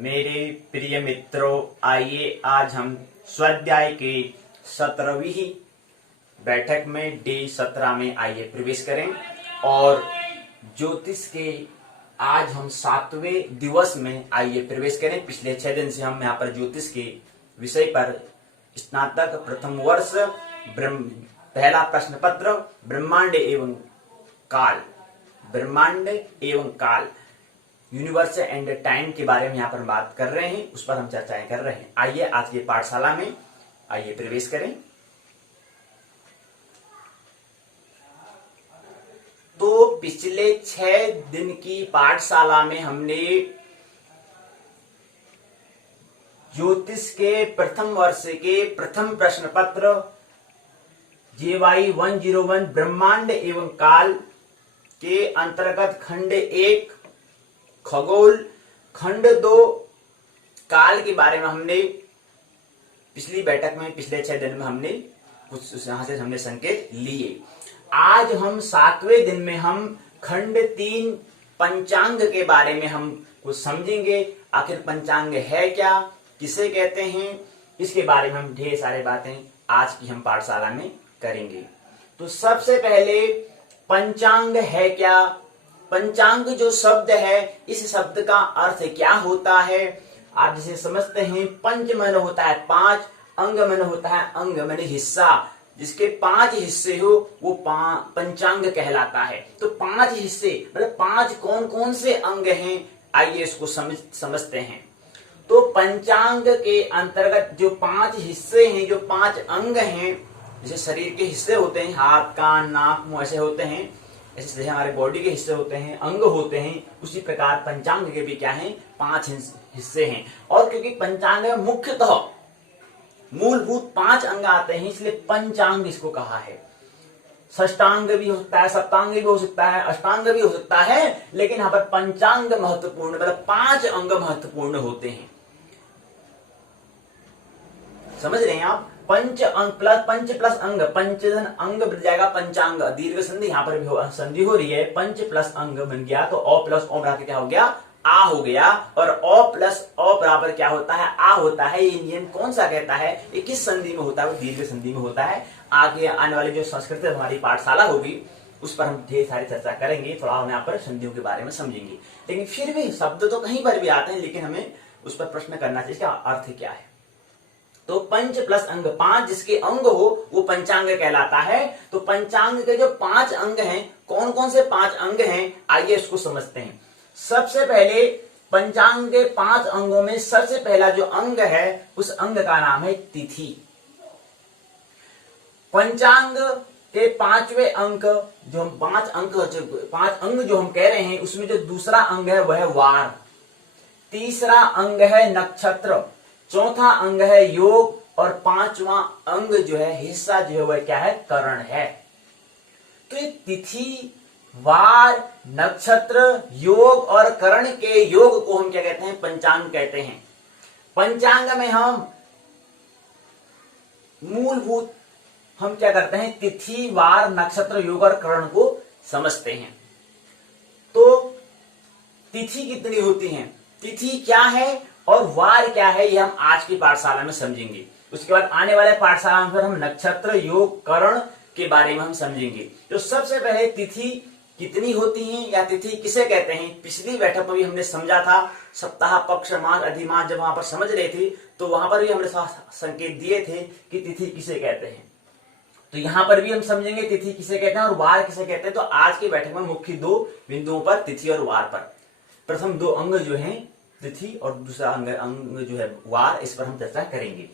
मेरे प्रिय मित्रों, आइए आज हम स्वाध्याय के 17वीं बैठक में डे 17 में आइए प्रवेश करें। और ज्योतिष के आज हम 7वें दिवस में आइए प्रवेश करें। पिछले 6 दिन से हम यहाँ पर ज्योतिष के विषय पर स्नातक प्रथम वर्ष पहला प्रश्न पत्र ब्रह्मांड एवं काल यूनिवर्स एंड टाइम के बारे में यहाँ पर बात कर रहे हैं, उस पर हम चर्चाएं कर रहे हैं। आइए आज की पाठशाला में आइए प्रवेश करें। तो पिछले 6 दिन की पाठशाला में हमने ज्योतिष के प्रथम वर्ष के प्रथम प्रश्न पत्र JY 101 ब्रह्मांड एवं काल के अंतर्गत खंड 1 खगोल, खंड 2 काल के बारे में हमने पिछली बैठक में पिछले 6 दिन में हमने कुछ यहां से हमने संकेत लिए। आज हम 7वें दिन में हम खंड 3 पंचांग के बारे में हम कुछ समझेंगे। आखिर पंचांग है क्या, किसे कहते हैं, इसके बारे में हम ढेर सारी बातें आज की हम पाठशाला में करेंगे। तो सबसे पहले पंचांग है क्या, पंचांग जो शब्द है इस शब्द का अर्थ क्या होता है। आप जिसे समझते हैं पंच मन होता है 5, अंग मन होता है अंग मन हिस्सा, जिसके 5 हिस्से हो वो पंचांग कहलाता है। तो 5 हिस्से मतलब 5 कौन कौन से अंग हैं, आइए इसको समझते हैं। तो पंचांग के अंतर्गत जो 5 हिस्से हैं, जो 5 अंग हैं, जैसे शरीर के हिस्से होते हैं, हाथ कान नाक मुंह ऐसे होते हैं, ऐसे हमारे बॉडी के हिस्से होते हैं, अंग होते हैं, उसी प्रकार पंचांग के भी क्या हैं 5 हिस्से हैं। और क्योंकि पंचांग में मुख्यतः मूलभूत 5 अंग आते हैं, इसलिए पंचांग इसको कहा है। षष्टांग भी हो सकता है, सप्तांग भी हो सकता है, अष्टांग भी हो सकता है, लेकिन यहाँ पर पंचांग महत्वपूर्ण मतलब 5 अंग महत्वपूर्ण होते हैं। समझ रहे हैं आप। पंच प्लस अंग, पंचधन अंग बन जाएगा पंचांग। दीर्घ संधि यहाँ पर भी संधि हो रही है, पंच प्लस अंग बन गया तो ओ प्लस ओ बराबर क्या हो गया, आ हो गया। और ओ प्लस ओ बराबर क्या होता है, आ होता है। ये नियम कौन सा कहता है, ये किस संधि में होता है, वो दीर्घ संधि में होता है। आगे आने वाली जो संस्कृत हमारी पाठशाला होगी उस पर हम ढेर सारी चर्चा करेंगे, थोड़ा हम यहाँ पर संधियों के बारे में समझेंगे। लेकिन फिर भी शब्द तो कहीं पर भी आते हैं, लेकिन हमें उस पर प्रश्न करना चाहिए इसका अर्थ क्या है। तो पंच प्लस अंग 5 जिसके अंग हो वो पंचांग कहलाता है। तो पंचांग के जो 5 अंग हैं, कौन कौन से 5 अंग हैं, आइए इसको समझते हैं। सबसे पहले पंचांग के 5 अंगों में सबसे पहला जो अंग है उस अंग का नाम है तिथि। पंचांग के 5वें अंक जो हम 5 अंग जो हम कह रहे हैं, उसमें जो दूसरा अंग है वह है वार, तीसरा अंग है नक्षत्र, चौथा अंग है योग और 5वां अंग जो है हिस्सा जो है वह क्या है, करण है। तो ये तिथि, वार, नक्षत्र, योग और करण के योग को हम क्या कहते हैं, पंचांग कहते हैं। पंचांग में हम मूलभूत हम क्या करते हैं, तिथि, वार, नक्षत्र, योग और करण को समझते हैं। तो तिथि कितनी होती हैं, तिथि क्या है और वार क्या है, ये हम आज की पाठशाला में समझेंगे। उसके बाद आने वाले पाठशाला में हम नक्षत्र, योग, करण के बारे में हम समझेंगे। तो सबसे पहले तिथि कितनी होती हैं या तिथि किसे कहते हैं, पिछली बैठक में भी हमने समझा था। सप्ताह, पक्ष, मास, अधिमास जब वहां पर समझ रहे थे तो वहां पर भी हमने संकेत दिए थे कि तिथि किसे कहते हैं। तो यहां पर भी हम समझेंगे तिथि किसे कहते हैं और वार किसे कहते हैं। तो आज की बैठक में मुख्य 2 बिंदुओं पर, तिथि और वार पर, प्रथम 2 अंग जो है तिथि और दूसरा अंग जो है वार, इस पर हम चर्चा करेंगे।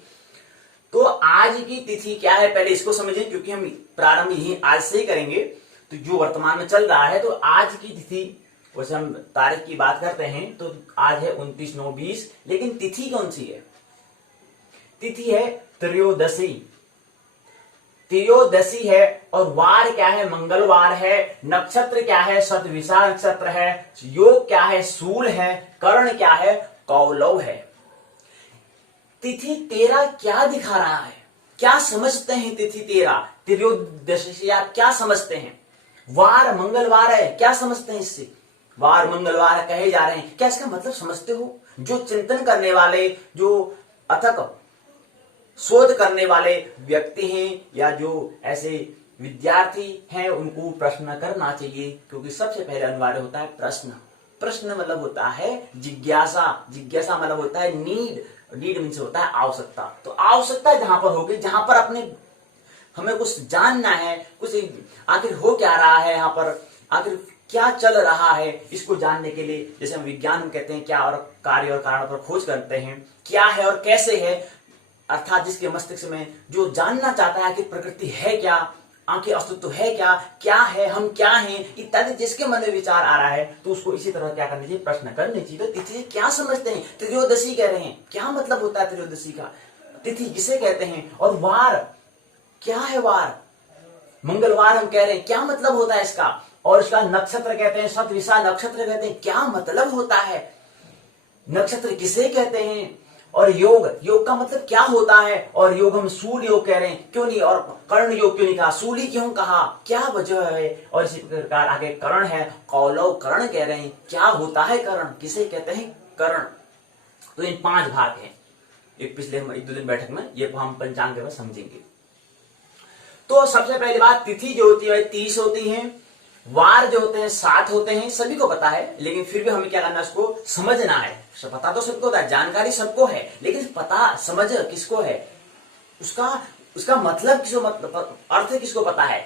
तो आज की तिथि क्या है पहले इसको समझें, क्योंकि हम प्रारंभ यही आज से ही करेंगे। तो जो वर्तमान में चल रहा है, तो आज की तिथि, वैसे हम तारीख की बात करते हैं तो आज है 29/9/20, लेकिन तिथि कौन सी है, तिथि है त्रयोदशी, त्रयोदशी है। और वार क्या है, मंगलवार है। नक्षत्र क्या है, शतभिषा नक्षत्र है। योग क्या है, सूल है। करण क्या है, कौलव है। तिथि 13 क्या दिखा रहा है, क्या समझते हैं तिथि 13, त्रयोदशी से आप क्या समझते हैं। वार मंगलवार है, क्या समझते हैं इससे, वार मंगलवार कहे जा रहे हैं, क्या इसका मतलब समझते हो। जो चिंतन करने वाले, जो अथक शोध करने वाले व्यक्ति हैं या जो ऐसे विद्यार्थी हैं, उनको प्रश्न करना चाहिए, क्योंकि सबसे पहले अनिवार्य होता है प्रश्न। प्रश्न मतलब होता है जिज्ञासा, जिज्ञासा मतलब होता है नीड, नीड मीन्स होता है आवश्यकता। तो आवश्यकता जहां पर होगी, जहां पर अपने हमें कुछ जानना है, कुछ आखिर हो क्या रहा है यहाँ पर, आखिर क्या चल रहा है, इसको जानने के लिए, जैसे हम विज्ञान में कहते हैं क्या और कार्य और कारण पर खोज करते हैं, क्या है और कैसे है, अर्थात जिसके मस्तिष्क में जो जानना चाहता है कि प्रकृति है क्या, आंखें अस्तित्व है क्या है, हम क्या हैं, इत्यादि जिसके मन में विचार आ रहा है, तो उसको इसी तरह क्या करना चाहिए, प्रश्न करने चाहिए। तो तिथि क्या समझते हैं, त्रयोदशी कह रहे हैं, क्या मतलब होता है त्रयोदशी का, तिथि किसे कहते हैं, और वार क्या है, वार मंगलवार हम कह रहे हैं, क्या मतलब होता है इसका, और इसका नक्षत्र कहते हैं, शतविषा नक्षत्र कहते हैं, क्या मतलब होता है, नक्षत्र किसे कहते हैं, और योग, योग का मतलब क्या होता है, और योग हम सूर्य योग कह रहे हैं, क्यों नहीं, और कर्ण योग क्यों नहीं कहा, सूली क्यों कहा, क्या वजह है, और इसी प्रकार आगे कर्ण है, कौलव कर्ण कह रहे हैं, क्या होता है कर्ण, किसे कहते हैं कर्ण। तो इन 5 भाग हैं, एक पिछले 1-2 दिन बैठक में ये हम पंचांग में समझेंगे। तो सबसे पहली बात, तिथि जो होती है 30 होती है, वार जो होते हैं 7 होते हैं, सभी को पता है, लेकिन फिर भी हमें क्या करना है, उसको समझना है। पता तो सबको होता है, जानकारी सबको है, लेकिन पता समझ किसको है, उसका मतलब किसको, मतलब अर्थ किसको पता है,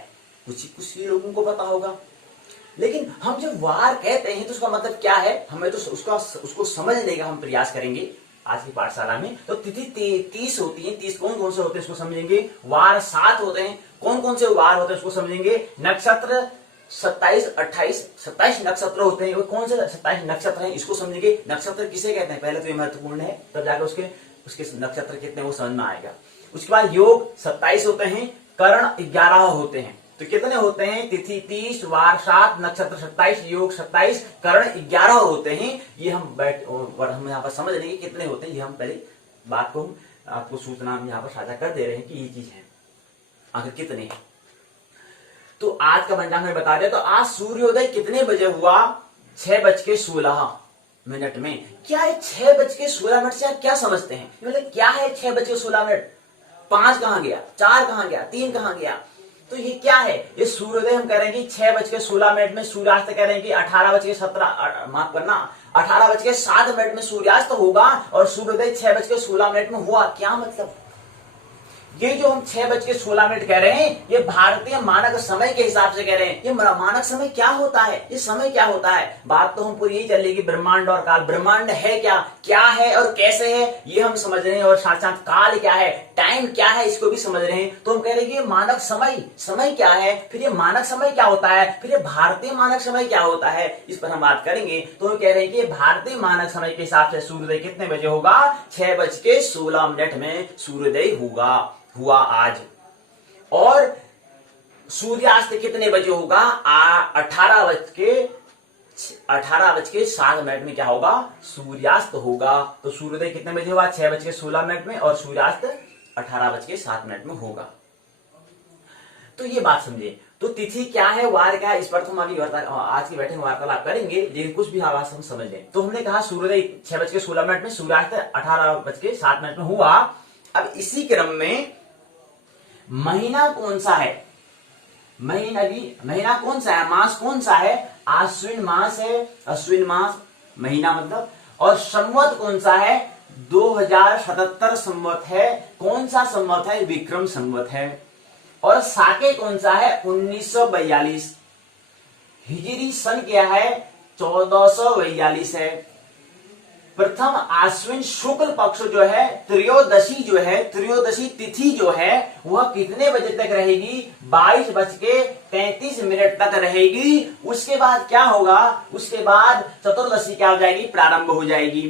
कुछ ही लोगों को पता होगा। लेकिन हम जब वार कहते हैं तो उसका मतलब क्या है, हमें तो उसको समझने का हम प्रयास करेंगे आज की पाठशाला में। तो तिथि 30 होती है, 30 कौन कौन से होते हैं उसको समझेंगे, वार 7 होते हैं, कौन कौन से वार होते हैं उसको समझेंगे, नक्षत्र 27 नक्षत्र होते हैं, वो कौन से 27 नक्षत्र हैं इसको समझेंगे, नक्षत्र किसे कहते हैं पहले तो ये महत्वपूर्ण है, तब जाकर उसके नक्षत्र कितने वो समझ में आएगा। उसके बाद योग 27 होते हैं, कर्ण 11 होते हैं, तो कितने होते हैं, तिथि 30, वार 7, नक्षत्र 27, योग 27, कर्ण 11 होते हैं। ये हम यहाँ पर समझ लेंगे कितने होते हैं, ये हम पहले बात को आपको सूचना हम यहाँ पर साझा कर दे रहे हैं कि ये चीज है, आखिर कितने हैं। तो आज का पंचांग में बता दे, तो आज सूर्योदय कितने बजे हुआ, 6:16 में। क्या है 6:16 से आप क्या समझते हैं, मतलब क्या है 6:16, 5 कहां गया, 4 कहां गया, 3 कहां गया, तो ये क्या है, ये सूर्योदय हम कह रहे हैं कि 6:16 में, सूर्यास्त कह रहे हैं कि 18:17, माफ करना 18:07 में सूर्यास्त होगा, और सूर्योदय 6:16 में हुआ, क्या मतलब, ये जो हम 6:16 कह रहे हैं, ये भारतीय मानक समय के हिसाब से कह रहे हैं। ये मानक समय क्या होता है, ये समय क्या होता है, बात तो हम पूरी यही चलेगी ब्रह्मांड और काल, ब्रह्मांड है क्या है और कैसे है, ये हम समझ रहे हैं, और साथ साथ काल क्या है, टाइम क्या है, इसको भी समझ रहे हैं। तो हम कह रहे हैं कि मानक समय क्या है, फिर ये मानक समय क्या होता है, फिर ये भारतीय मानक समय क्या होता है, इस पर हम बात करेंगे। तो हम कह रहे हैं कि भारतीय मानक समय के हिसाब से सूर्योदय कितने बजे होगा, 6:16 में सूर्योदय हुआ आज, और सूर्यास्त कितने बजे होगा, 18:07 में क्या होगा, सूर्यास्त होगा। तो सूर्योदय कितने बजे होगा, 6:16 में, और सूर्यास्त 18:07 में होगा। तो ये बात समझिए। तो तिथि क्या है, वार क्या है, इस पर तो हम अभी आज की बैठक में वार्तालाप करेंगे, लेकिन कुछ भी आवाज हम समझ लें। तो हमने कहा सूर्योदय 6:16 में, सूर्यास्त 18:07 में हुआ। अब इसी क्रम में महीना कौन सा है, महीना कौन सा है, मास कौन सा है, आश्विन मास है, अश्विन मास महीना मतलब, और संवत कौन सा है, 2077 संवत है, कौन सा संवत है, विक्रम संवत है, और साके कौन सा है, 1942, हिजरी सन क्या है, 1442 है। प्रथम आश्विन शुक्ल पक्ष जो है, त्रयोदशी तिथि जो है, वह कितने बजे तक रहेगी, 22:33 तक रहेगी। उसके बाद क्या होगा, उसके बाद चतुर्दशी क्या हो जाएगी, प्रारंभ हो जाएगी।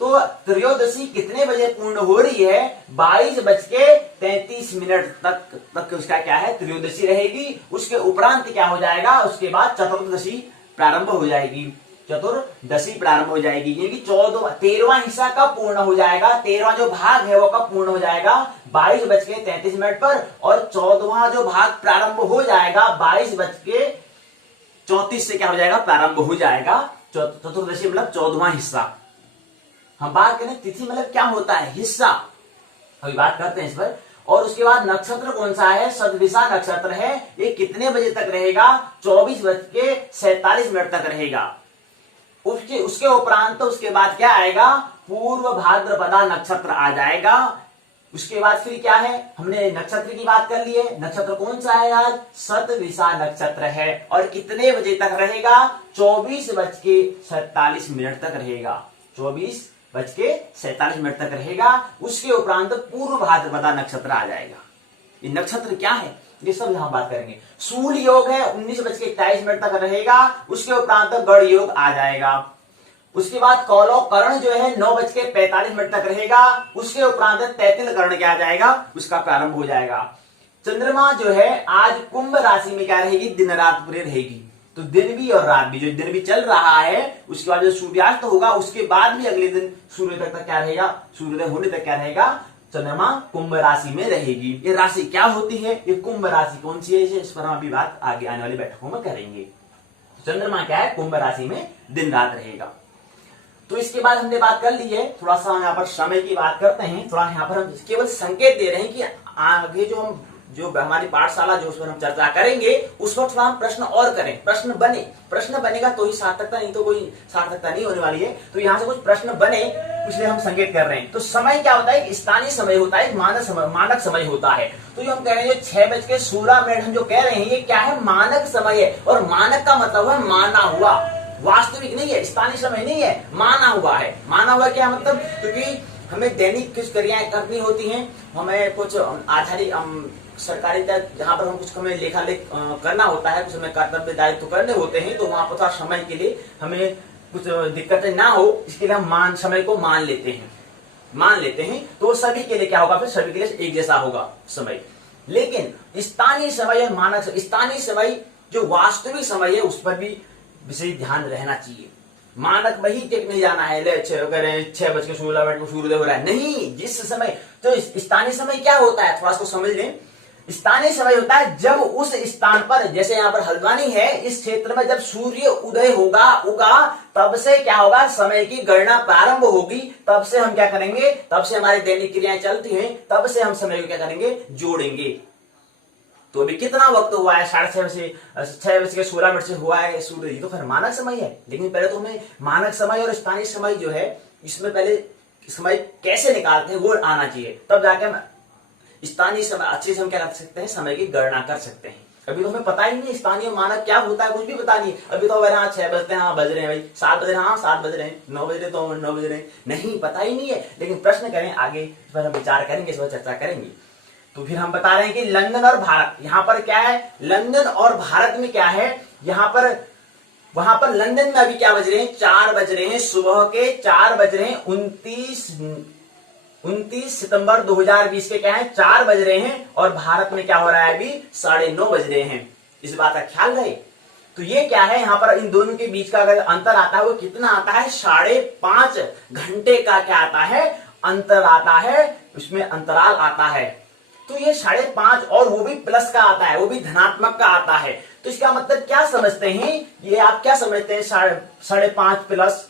तो त्रयोदशी कितने बजे पूर्ण हो रही है, 22:33 तक उसका क्या है, त्रयोदशी रहेगी। उसके उपरांत क्या हो जाएगा, उसके बाद चतुर्दशी प्रारंभ हो जाएगी, चतुर्दशी प्रारंभ हो जाएगी। यानी कि 13वां हिस्सा कब पूर्ण हो जाएगा, 13वां जो भाग है वो कब पूर्ण हो जाएगा, 22:33 पर, और 14वां जो भाग प्रारंभ हो जाएगा 22:34 से क्या हो जाएगा, प्रारंभ हो जाएगा चतुर्दशी, मतलब 14वां हिस्सा। हम बात करें तिथि मतलब क्या होता है, हिस्सा, अभी बात करते हैं इस पर। और उसके बाद नक्षत्र कौन सा है, सदभिषा नक्षत्र है। ये कितने बजे तक रहेगा, 24:47 तक रहेगा। उसके उपरांत तो उसके बाद क्या आएगा, पूर्व भाद्रपदा नक्षत्र आ जाएगा। उसके बाद फिर क्या है, हमने नक्षत्र की बात कर ली है, नक्षत्र कौन सा है आज, सतविषा नक्षत्र है। और कितने बजे तक रहेगा, 24:47 तक रहेगा, 24:47 तक रहेगा। उसके उपरांत पूर्व भाद्रपदा नक्षत्र आ जाएगा। ये नक्षत्र क्या है, ये सब यहां बात करेंगे। सूल योग है, 19:21 तक रहेगा। उसके उपरांत गढ़ योग आ जाएगा। उसके बाद कौलव कर्ण जो है 9:45 तक रहेगा। उसके उपरांत तैतिल कर्ण क्या आ जाएगा, उसका प्रारंभ हो जाएगा। चंद्रमा जो है आज कुंभ राशि में क्या रहेगी, दिन रात पूरे रहेगी। तो दिन भी और रात भी, जो दिन भी चल रहा है उसके बाद जो सूर्यास्त होगा उसके बाद भी अगले दिन सूर्योदय तक क्या रहेगा, सूर्योदय होने तक क्या रहेगा, चंद्रमा कुंभ राशि में रहेगी। ये राशि क्या होती है, ये कुंभ राशि कौन सी है, इस पर हम अभी बात आगे आने वाली बैठकों में करेंगे। चंद्रमा क्या है, कुंभ राशि में दिन रात रहेगा। तो इसके बाद हमने बात कर ली है, थोड़ा सा यहाँ पर समय की बात करते हैं। थोड़ा यहाँ पर हम केवल संकेत दे रहे हैं कि आगे जो हमारी पाठशाला जो उस पर हम चर्चा करेंगे उस पर थोड़ा हम प्रश्न और करें, प्रश्न बनेगा तो ही सार्थकता, नहीं तो कोई सार्थकता नहीं होने वाली है। तो यहाँ से कुछ प्रश्न बने इसलिए हम संकेत कर रहे हैं। तो समय क्या होता है, स्थानीय समय होता है, मानक समय होता है। तो जो हम कह रहे हैं 6:16 हम जो कह रहे हैं ये क्या है, मानक समय है। और मानक का मतलब है माना हुआ, वास्तविक नहीं है, स्थानीय समय नहीं है, माना हुआ है। माना हुआ क्या मतलब, क्योंकि हमें दैनिक कुछ क्रियाएं करनी होती हैं, हमें कुछ आधारित सरकारी जहाँ पर हम कुछ हमें लेखा लेख करना होता है, कुछ हमें कर्तव्य दायित्व करने होते हैं, तो वहां पर थोड़ा समय के लिए हमें कुछ दिक्कतें ना हो, इसके लिए हम समय को मान लेते हैं। तो सभी के लिए क्या होगा, फिर सभी के लिए एक जैसा होगा समय। लेकिन स्थानीय समय और मानक, स्थानीय समय जो वास्तविक समय है उस पर भी विशेष ध्यान रहना चाहिए। मानक में ही टेक नहीं जाना है, 6:16 को सूर्योदय हो रहा है, नहीं। जिस समय, तो स्थानीय समय क्या होता है, थोड़ा सा समझ लें। स्थानीय समय होता है जब उस स्थान पर, जैसे यहाँ पर हल्द्वानी है, इस क्षेत्र में जब सूर्य उदय उगा तब से क्या होगा, समय की गणना प्रारंभ होगी। तब से हम क्या करेंगे, तब से हमारी दैनिक क्रियाएं चलती हैं, तब से हम समय को क्या करेंगे, जोड़ेंगे। तो अभी कितना वक्त हुआ है, 6:16 से हुआ है सूर्य, ये तो फिर मानक समय है। लेकिन पहले तो हमें मानक समय और स्थानीय समय जो है, इसमें पहले समय कैसे निकालते हैं वो आना चाहिए, तब जाके हम स्थानीय समय अच्छे से हम क्या कर सकते हैं, समय की गणना कर सकते हैं। अभी तो हमें पता ही नहीं स्थानीय मानक क्या होता है, कुछ भी पता नहीं। अभी तो हाँ 6 बजते हैं, हाँ बज रहे हैं भाई, 7 बज रहे हैं, हाँ 7 बज रहे हैं, 9 बज रहे तो 9 बज रहे हैं, नहीं पता ही नहीं है। लेकिन प्रश्न करें आगे, इस पर हम विचार करेंगे, इस पर चर्चा करेंगे। तो फिर हम बता रहे हैं कि लंदन और भारत, यहाँ पर क्या है, लंदन और भारत में क्या है, यहाँ पर वहां पर लंदन में अभी क्या बज रहे हैं, 4 बज रहे हैं, सुबह के 4 बज रहे हैं। 29 सितंबर 2020 के क्या है, 4 बज रहे हैं। और भारत में क्या हो रहा है, अभी 9:30 बज रहे हैं। इस बात का ख्याल रहे। तो ये क्या है, यहाँ पर इन दोनों के बीच का अगर अंतर आता है वो कितना आता है, 5.5 घंटे का क्या आता है, अंतर आता है, उसमें अंतराल आता है। तो ये 5.5 और वो भी प्लस का आता है, वो भी धनात्मक का आता है। तो इसका मतलब क्या समझते हैं, ये आप क्या समझते हैं, 5.5 प्लस,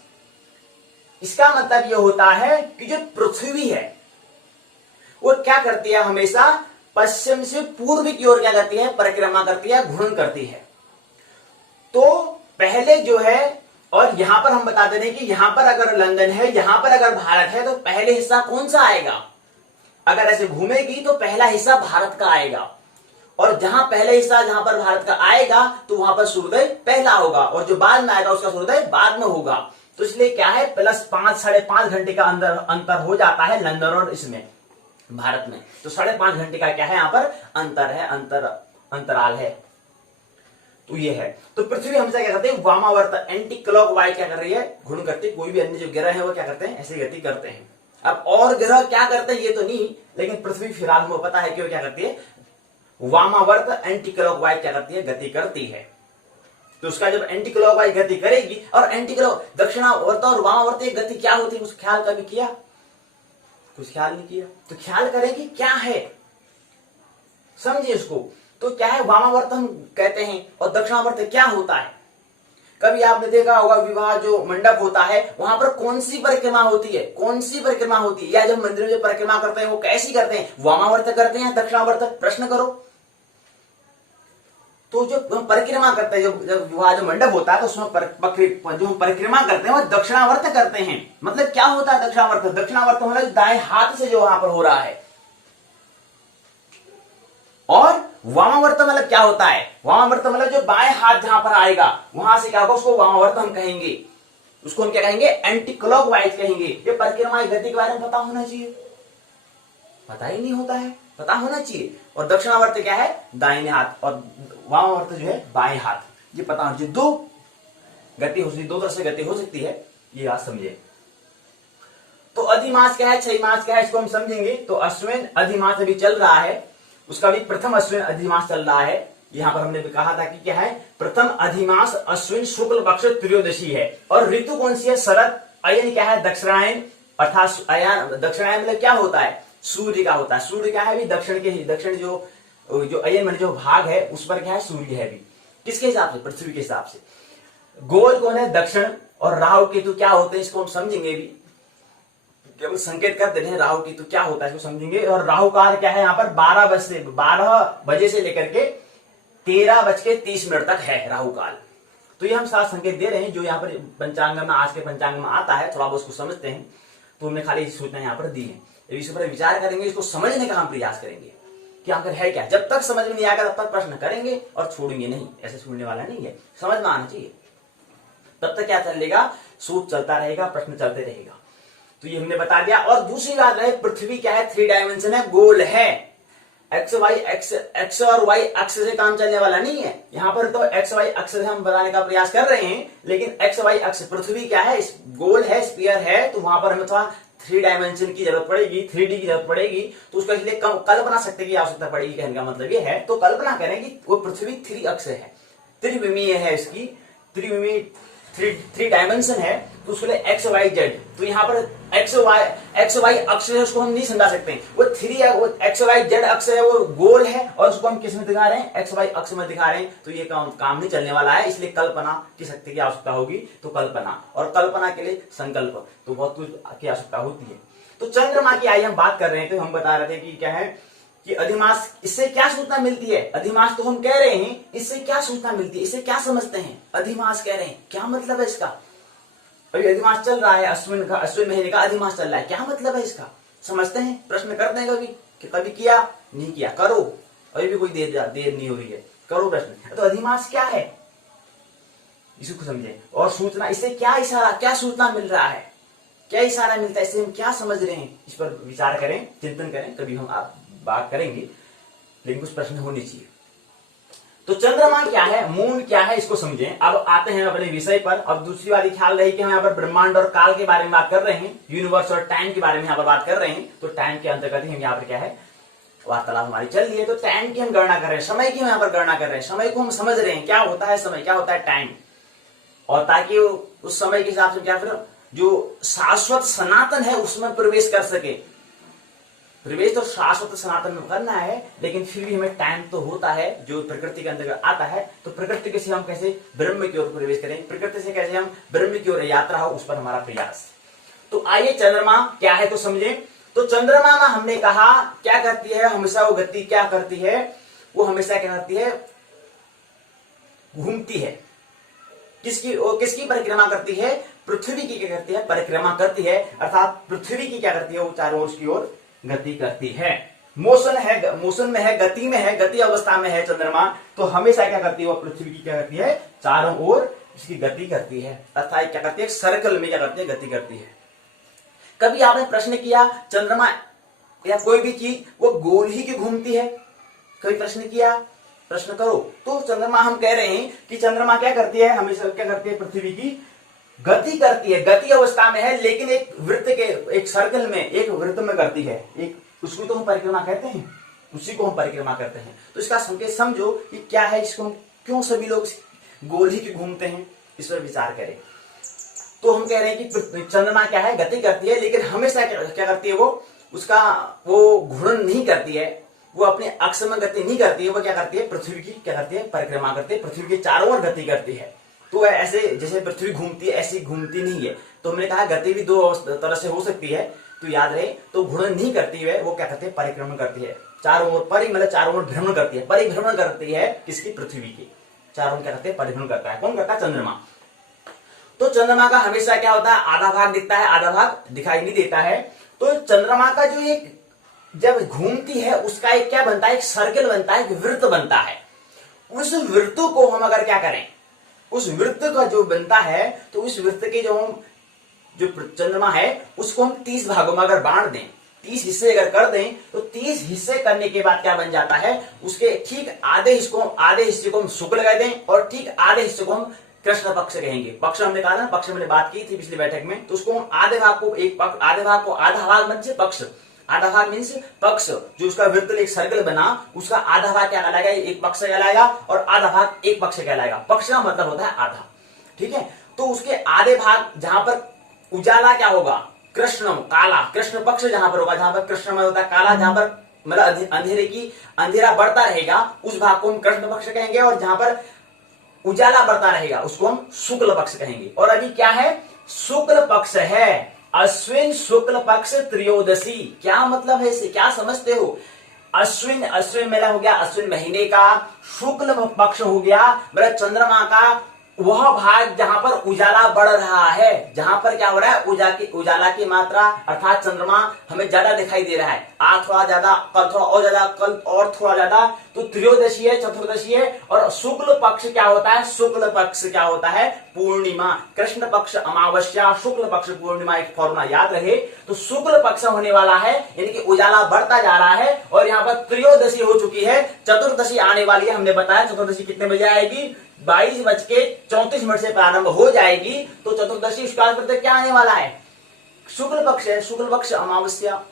इसका मतलब ये होता है कि जो पृथ्वी है वो क्या करती है, हमेशा पश्चिम से पूर्व की ओर क्या करती है, परिक्रमा करती है, घूर्णन करती है। तो पहले जो है, और यहां पर हम बता दे रहे हैं कि यहां पर अगर लंदन है, यहां पर अगर भारत है, तो पहले हिस्सा कौन सा आएगा, अगर ऐसे घूमेगी तो पहला हिस्सा भारत का आएगा। और जहां पहले हिस्सा जहां पर भारत का आएगा तो वहां पर सूर्योदय पहला होगा, और जो बाद में आएगा उसका सूर्योदय बाद में होगा। तो इसलिए क्या है, +5 5.5 घंटे का अंतर हो जाता है लंदन और इसमें भारत में। तो 5.5 घंटे का क्या है, यहाँ पर अंतर है, अंतराल है। तो ये है। तो पृथ्वी हमेशा क्या करते हैं, वामावर्त एंटी क्लॉक वाइज क्या कर रही है, घूर्णन करती है। कोई भी अन्य जो ग्रह है वो क्या करते हैं, ऐसी गति करते हैं। अब और ग्रह क्या करते हैं ये तो नहीं, लेकिन पृथ्वी फिलहाल हमें पता है कि वो क्या करती है, वामावर्त एंटी क्लॉकवाइज क्या करती है, गति करती है। तो उसका जब एंटी क्लॉकवाइज गति करेगी, और एंटी क्लॉक दक्षिणावर्त और वामावर्त गति क्या होती है, उस ख्याल कभी किया, कुछ ख्याल नहीं किया। तो ख्याल करेंगे क्या है, समझिए इसको। तो क्या है, वामावर्त हम कहते हैं, और दक्षिणावर्त क्या होता है। कभी आपने देखा होगा विवाह जो मंडप होता है वहां पर कौन सी परिक्रमा होती है, कौन सी परिक्रमा होती है, या जब मंदिर में जो परिक्रमा करते हैं वो कैसी करते हैं, वामावर्त करते हैं दक्षिणावर्त, प्रश्न करो। तो जो हम परिक्रमा करते हैं, जब विवाह जो मंडप होता है तो उसमें जो हम परिक्रमा करते हैं वो दक्षिणावर्त करते हैं। मतलब क्या होता है दक्षिणावर्त? दक्षिणावर्त मतलब दाएं हाथ से जो वहां पर हो रहा है। और वामावर्त मतलब क्या होता है? वामावर्त मतलब जो बाएं हाथ जहां पर आएगा वहां से क्या होगा, उसको वामावर्त हम कहेंगे। उसको हम क्या कहेंगे? एंटी क्लॉकवाइज कहेंगे। ये परिक्रमा की गति के बारे में पता होना चाहिए, पता ही नहीं होता है, पता होना चाहिए। और दक्षिणावर्त क्या है? दाहिने हाथ, और वामावर्त जो है बाएं हाथ, ये पता होना चाहिए। दो गति हो सकती, दो तरह से गति हो सकती है, ये बात समझिए। तो अधिमास क्या है, क्षय मास क्या है, इसको हम समझेंगे। तो अश्विन अधिमास अभी चल रहा है, उसका भी प्रथम अश्विन अधिमास चल रहा है। यहां पर हमने भी कहा था कि क्या है, प्रथम अधिमास अश्विन शुक्ल पक्ष त्रयोदशी है। और ऋतु कौन सी है? शरद। अयन क्या है? दक्षिणायन, अर्थात अयन दक्षिणायन मतलब क्या होता है? सूर्य का होता है। सूर्य क्या है? अभी दक्षिण जो अयन में जो भाग है उस पर क्या है? सूर्य है। अभी किसके हिसाब से? पृथ्वी के हिसाब से। गोल कौन है? दक्षिण। और राहु केतु क्या होते हैं इसको हम समझेंगे भी, केवल संकेत कर देते हैं राहु केतु क्या होता है इसको समझेंगे। और राहु काल क्या है? यहाँ पर 12 बजे से लेकर के 13:30 तक है राहु काल। तो ये हम सात संकेत दे रहे हैं जो यहाँ पर पंचांग में, आज के पंचांग में आता है। थोड़ा बहुत उसको समझते हैं, तो हमने खाली सूचना यहाँ पर दी है। इस पर विचार करेंगे, इसको समझने का हम प्रयास करेंगे कि आखिर है क्या। जब तक समझ में नहीं आएगा तब तक प्रश्न करेंगे और छोड़ेंगे नहीं, ऐसे छोड़ने वाला नहीं है, समझ में आना चाहिए। तब तक क्या चलेगा? सूत्र चलता रहेगा, प्रश्न चलते रहेगा। तो ये हमने बता दिया। और दूसरी बात है, पृथ्वी क्या है? 3 डायमेंशन है, गोल है। एक्स और वाई अक्ष से काम चलने वाला नहीं है। यहाँ पर तो एक्स वाई अक्ष से हम बताने का प्रयास कर रहे हैं, लेकिन एक्स वाई अक्ष, पृथ्वी क्या है? गोल है, स्फीयर है। तो वहां पर हमें थोड़ा 3 डायमेंशन की जरूरत पड़ेगी, 3D की जरूरत पड़ेगी। तो उसका इसलिए कल्पना शक्ति की आवश्यकता पड़ेगी। कहने का मतलब ये है, तो कल्पना करें कि वो पृथ्वी 3 अक्ष है, त्रिविमीय है, इसकी त्रिविमीय 3 डायमेंशन है। तो उसके लिए एक्स वाई जेड, तो यहाँ पर एक्स वाई अक्ष है, उसको हम नहीं समझा सकते। वो 3 है, वो एक्स वाई जेड अक्ष है, वो गोल है, और उसको हम किस में दिखा रहे हैं? एक्स वाई अक्ष में दिखा रहे हैं। तो ये काम नहीं चलने वाला है, इसलिए कल्पना की शक्ति की आवश्यकता होगी। तो कल्पना, और कल्पना के लिए संकल्प, तो बहुत कुछ की आवश्यकता होती है। तो चंद्रमा की आई हम बात कर रहे थे, हम बता रहे थे कि क्या है कि अधिमास, इससे क्या सूचना मिलती है? अधिमास तो हम कह रहे हैं, इससे क्या सूचना मिलती है, इससे क्या समझते हैं? अधिमास कह रहे हैं, क्या मतलब है इसका? अभी अधिमास चल रहा है, अश्विन महीने का अधिमास चल रहा है, क्या मतलब है इसका? समझते हैं? प्रश्न करते हैं कभी किया नहीं किया? करो, अभी भी कोई देर नहीं हो रही है, करो प्रश्न। तो अधिमास क्या है इसको समझे। और सूचना, इससे क्या इशारा, क्या सूचना मिल रहा है, क्या इशारा मिलता है, इससे हम क्या समझ रहे हैं? इस पर विचार करें, चिंतन करें, कभी हम आप बात करेंगे, लेकिन कुछ प्रश्न होने चाहिए। तो चंद्रमा क्या है, मून क्या है, इसको समझें। अब आते हैं अपने विषय पर। अब दूसरी बात ख्याल रही कि हम यहाँ पर ब्रह्मांड और काल के बारे में बात कर रहे हैं, यूनिवर्स और टाइम के बारे में यहाँ पर बात कर रहे हैं। तो टाइम के अंतर्गत ही हम यहाँ पर क्या है, वार्तालाप हमारी चल रही है। तो टाइम की हम गणना कर रहे हैं, समय की हम यहाँ पर गणना कर रहे हैं, समय को हम समझ रहे हैं, क्या होता है समय, क्या होता है टाइम। और ताकि उस समय के हिसाब से क्या फिर जो शाश्वत सनातन है उसमें प्रवेश कर सके। प्रवेश तो शाश्वत सनातन में करना है, लेकिन फिर भी हमें टाइम तो होता है जो प्रकृति के अंतर्गत आता है। तो प्रकृति से हम कैसे ब्रह्म की ओर प्रवेश करें, प्रकृति से कैसे हम ब्रह्म की ओर यात्रा हो, उस पर हमारा प्रयास। तो आइए चंद्रमा क्या है तो समझे। तो चंद्रमा में हमने कहा क्या करती है, हमेशा वो गति क्या करती है, वो हमेशा क्या करती है, घूमती है। किसकी परिक्रमा करती है? पृथ्वी की क्या करती है, परिक्रमा करती है। अर्थात पृथ्वी की क्या करती है, वो चारों ओर की ओर गति करती है। मोशन में है, गति में है, गति अवस्था में है चंद्रमा। तो हमेशा क्या करती है, वो पृथ्वी की क्या करती है, चारों ओर इसकी गति करती है। अर्थात क्या करती है, सर्कल में क्या करती है, गति करती है। कभी आपने प्रश्न किया चंद्रमा या कोई भी चीज वो गोल ही क्यों घूमती है? कभी प्रश्न किया? प्रश्न करो। तो चंद्रमा हम कह रहे हैं कि चंद्रमा क्या करती है, हमेशा क्या करती है, पृथ्वी की गति करती है, गति अवस्था में है, लेकिन एक वृत्त के, एक सर्कल में, एक वृत्त में करती है। एक उसको तो हम परिक्रमा कहते हैं, उसी को हम परिक्रमा करते हैं। तो इसका संकेत समझो कि क्या है, इसको हम क्यों सभी लोग गोल ही क्यों घूमते हैं, इस पर विचार करें। तो हम कह रहे हैं कि चंद्रमा क्या है, गति करती है, लेकिन हमेशा क्या करती है, वो घूर्णन नहीं करती है, वो अपने अक्ष में गति नहीं करती है। वो क्या करती है, पृथ्वी की क्या करती है, परिक्रमा करती है, पृथ्वी के चारों ओर गति करती है। तो ऐसे जैसे पृथ्वी घूमती है ऐसी घूमती नहीं है। तो हमने कहा गति भी दो तरह से हो सकती है, तो याद रहे। तो घूर्णन नहीं करती है, वो क्या करती है, परिक्रमण करती है, चारों ओर मतलब चारों ओर भ्रमण करती है, परिभ्रमण करती है किसकी, पृथ्वी की चारों ओर क्या करते हैं, परिभ्रमण करता है। कौन करता है, चंद्रमा। तो चंद्रमा का हमेशा क्या होता है, आधा भाग दिखता है, आधा भाग दिखाई नहीं देता है। तो चंद्रमा का जो एक जब घूमती है उसका एक क्या बनता है, एक सर्कल बनता है, एक वृत्त बनता है। उस वृत्त को हम अगर क्या करें, उस वृत्त का जो बनता है, तो उस वृत्त के जो चंद्रमा है उसको हम 30 भागों में अगर बांट दें, 30 हिस्से अगर कर दें, तो 30 हिस्से करने के बाद क्या बन जाता है, उसके ठीक आधे हिस्से को हम शुक्ल कह दें और ठीक आधे हिस्से को हम कृष्ण पक्ष कहेंगे। पक्ष हमने कहा ना, पक्ष मैंने बात की थी पिछली बैठक में, तो उसको हम आधे भाग को एक पक्ष, आधे भाग को आधा भाग मीन्स पक्ष, आधा भाग मीन्स पक्ष, जो उसका वृत्त एक सर्कल बना उसका आधा भाग क्या कहलाएगा, एक पक्ष कहलाएगा और आधा भाग एक पक्ष कहलाएगा। पक्ष का मतलब होता है आधा, ठीक है। तो उसके आधे भाग जहां पर उजाला क्या होगा, कृष्ण काला, कृष्ण पक्ष जहां पर होगा, जहां पर कृष्ण में होता है काला, जहां पर मतलब अंधेरा बढ़ता रहेगा उस भाग को हम कृष्ण पक्ष कहेंगे, और जहां पर उजाला बढ़ता रहेगा उसको हम शुक्ल पक्ष कहेंगे। और अभी क्या है, शुक्ल पक्ष है, अश्विन शुक्ल पक्ष त्रयोदशी। क्या मतलब है इसे, क्या समझते हो, अश्विन मेला हो गया, अश्विन महीने का, शुक्ल पक्ष हो गया मतलब चंद्रमा का वह भाग जहां पर उजाला बढ़ रहा है, जहां पर क्या हो रहा है, उजाला की मात्रा अर्थात चंद्रमा हमें ज्यादा दिखाई दे रहा है, आज थोड़ा ज्यादा, कल थोड़ा और ज्यादा, कल और थोड़ा ज्यादा, तो त्रयोदशी है, चतुर्दशी है। और शुक्ल पक्ष क्या होता है, शुक्ल पक्ष क्या होता है, पूर्णिमा, कृष्ण पक्ष अमावस्या, शुक्ल पक्ष पूर्णिमा, एक फॉर्मूला याद रहे। तो शुक्ल पक्ष होने वाला है, यानी कि उजाला बढ़ता जा रहा है, और यहाँ पर त्रयोदशी हो चुकी है, चतुर्दशी आने वाली है। हमने बताया चतुर्दशी कितने बजे आएगी, 22:34 से प्रारंभ हो जाएगी। तो चतुर्दशी उसका क्या आने वाला है, शुक्ल पक्ष है, शुक्ल पक्ष अमावस्या,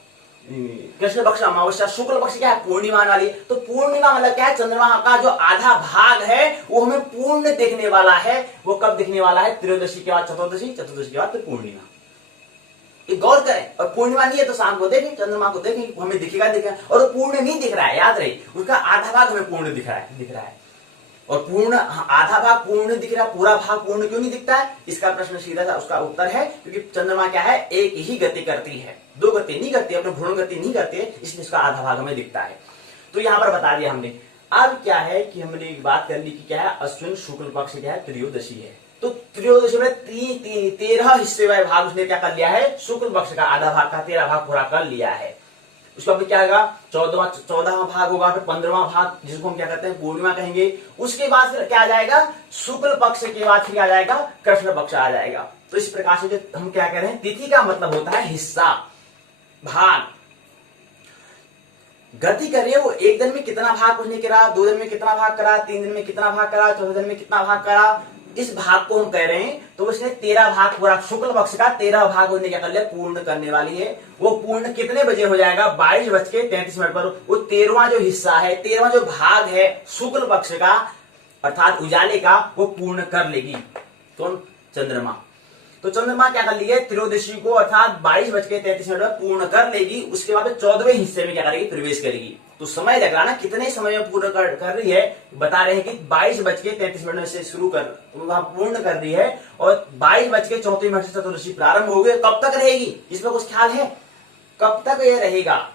कृष्ण पक्ष अमावस्या, शुक्ल पक्ष क्या है, पूर्णिमा वाली। तो पूर्णिमा मतलब क्या है, चंद्रमा का जो आधा भाग है वो हमें पूर्ण दिखने वाला है। वो कब दिखने वाला है, त्रयोदशी के बाद चतुर्दशी, चतुर्दशी के बाद तो पूर्णिमा। ये गौर करें, और पूर्णिमा नहीं है तो शाम को देखें, चंद्रमा को देखें, हमें दिखेगा, और वो पूर्ण नहीं दिख रहा है, याद रहे, उसका आधा भाग हमें पूर्ण दिख रहा है। और पूर्ण आधा भाग पूर्ण दिख रहा है, पूरा भाग पूर्ण क्यों नहीं दिखता है, इसका प्रश्न सीधा सा उसका उत्तर है क्योंकि चंद्रमा क्या है, एक ही गति करती है, दो गति नहीं करती, अपने घूर्ण गति नहीं करती है, इसलिए उसका आधा भाग हमें दिखता है। तो यहां पर बता दिया हमने। अब क्या है कि हमने एक बात कर ली कि क्या है, अश्विन शुक्ल पक्ष क्या है, त्रयोदशी है। तो त्रयोदशी में 13 हिस्से वाले भाग उसने क्या कर लिया है, शुक्ल पक्ष का आधा भाग का 13 भाग पूरा कर लिया है। उसका फिर क्या होगा, 14वां भाग होगा, फिर 15वां भाग जिसको हम क्या कहते हैं, पूर्णिमा कहेंगे। उसके बाद फिर क्या आ जाएगा, शुक्ल पक्ष के बाद फिर आ जाएगा कृष्ण पक्ष आ जाएगा। तो इस प्रकार से जो हम क्या कह रहे हैं, तिथि का मतलब होता है हिस्सा, भाग। गति कर रही है वो, एक दिन में कितना भाग उसने करा, 2 दिन में कितना भाग करा, 3 दिन में कितना भाग करा, 4 दिन में कितना भाग करा, इस भाग को हम कह रहे हैं। तो उसने 13 भाग पूरा, शुक्ल पक्ष का 13 भाग उसने क्या कर लिया, पूर्ण करने वाली है। वो पूर्ण कितने बजे हो जाएगा, 22:33 पर। वो 13वां जो हिस्सा है, 13वां जो भाग है शुक्ल पक्ष का अर्थात उजाले का, वो पूर्ण कर लेगी। कौन, चंद्रमा। तो चंद्रमा क्या कर लिया, त्रयोदशी को अर्थात 22:33 पर पूर्ण कर लेगी। उसके बाद 14वें हिस्से में क्या करेगी, प्रवेश करेगी। तो समय लग रहा ना, कितने समय में पूर्ण कर रही है, बता रहे हैं कि 22:33 से शुरू कर वहां पूर्ण कर रही है, और 22:34 से चतुर्दशी प्रारंभ हो गई। कब तक रहेगी, इसमें कुछ ख्याल है, कब तक यह रहेगा।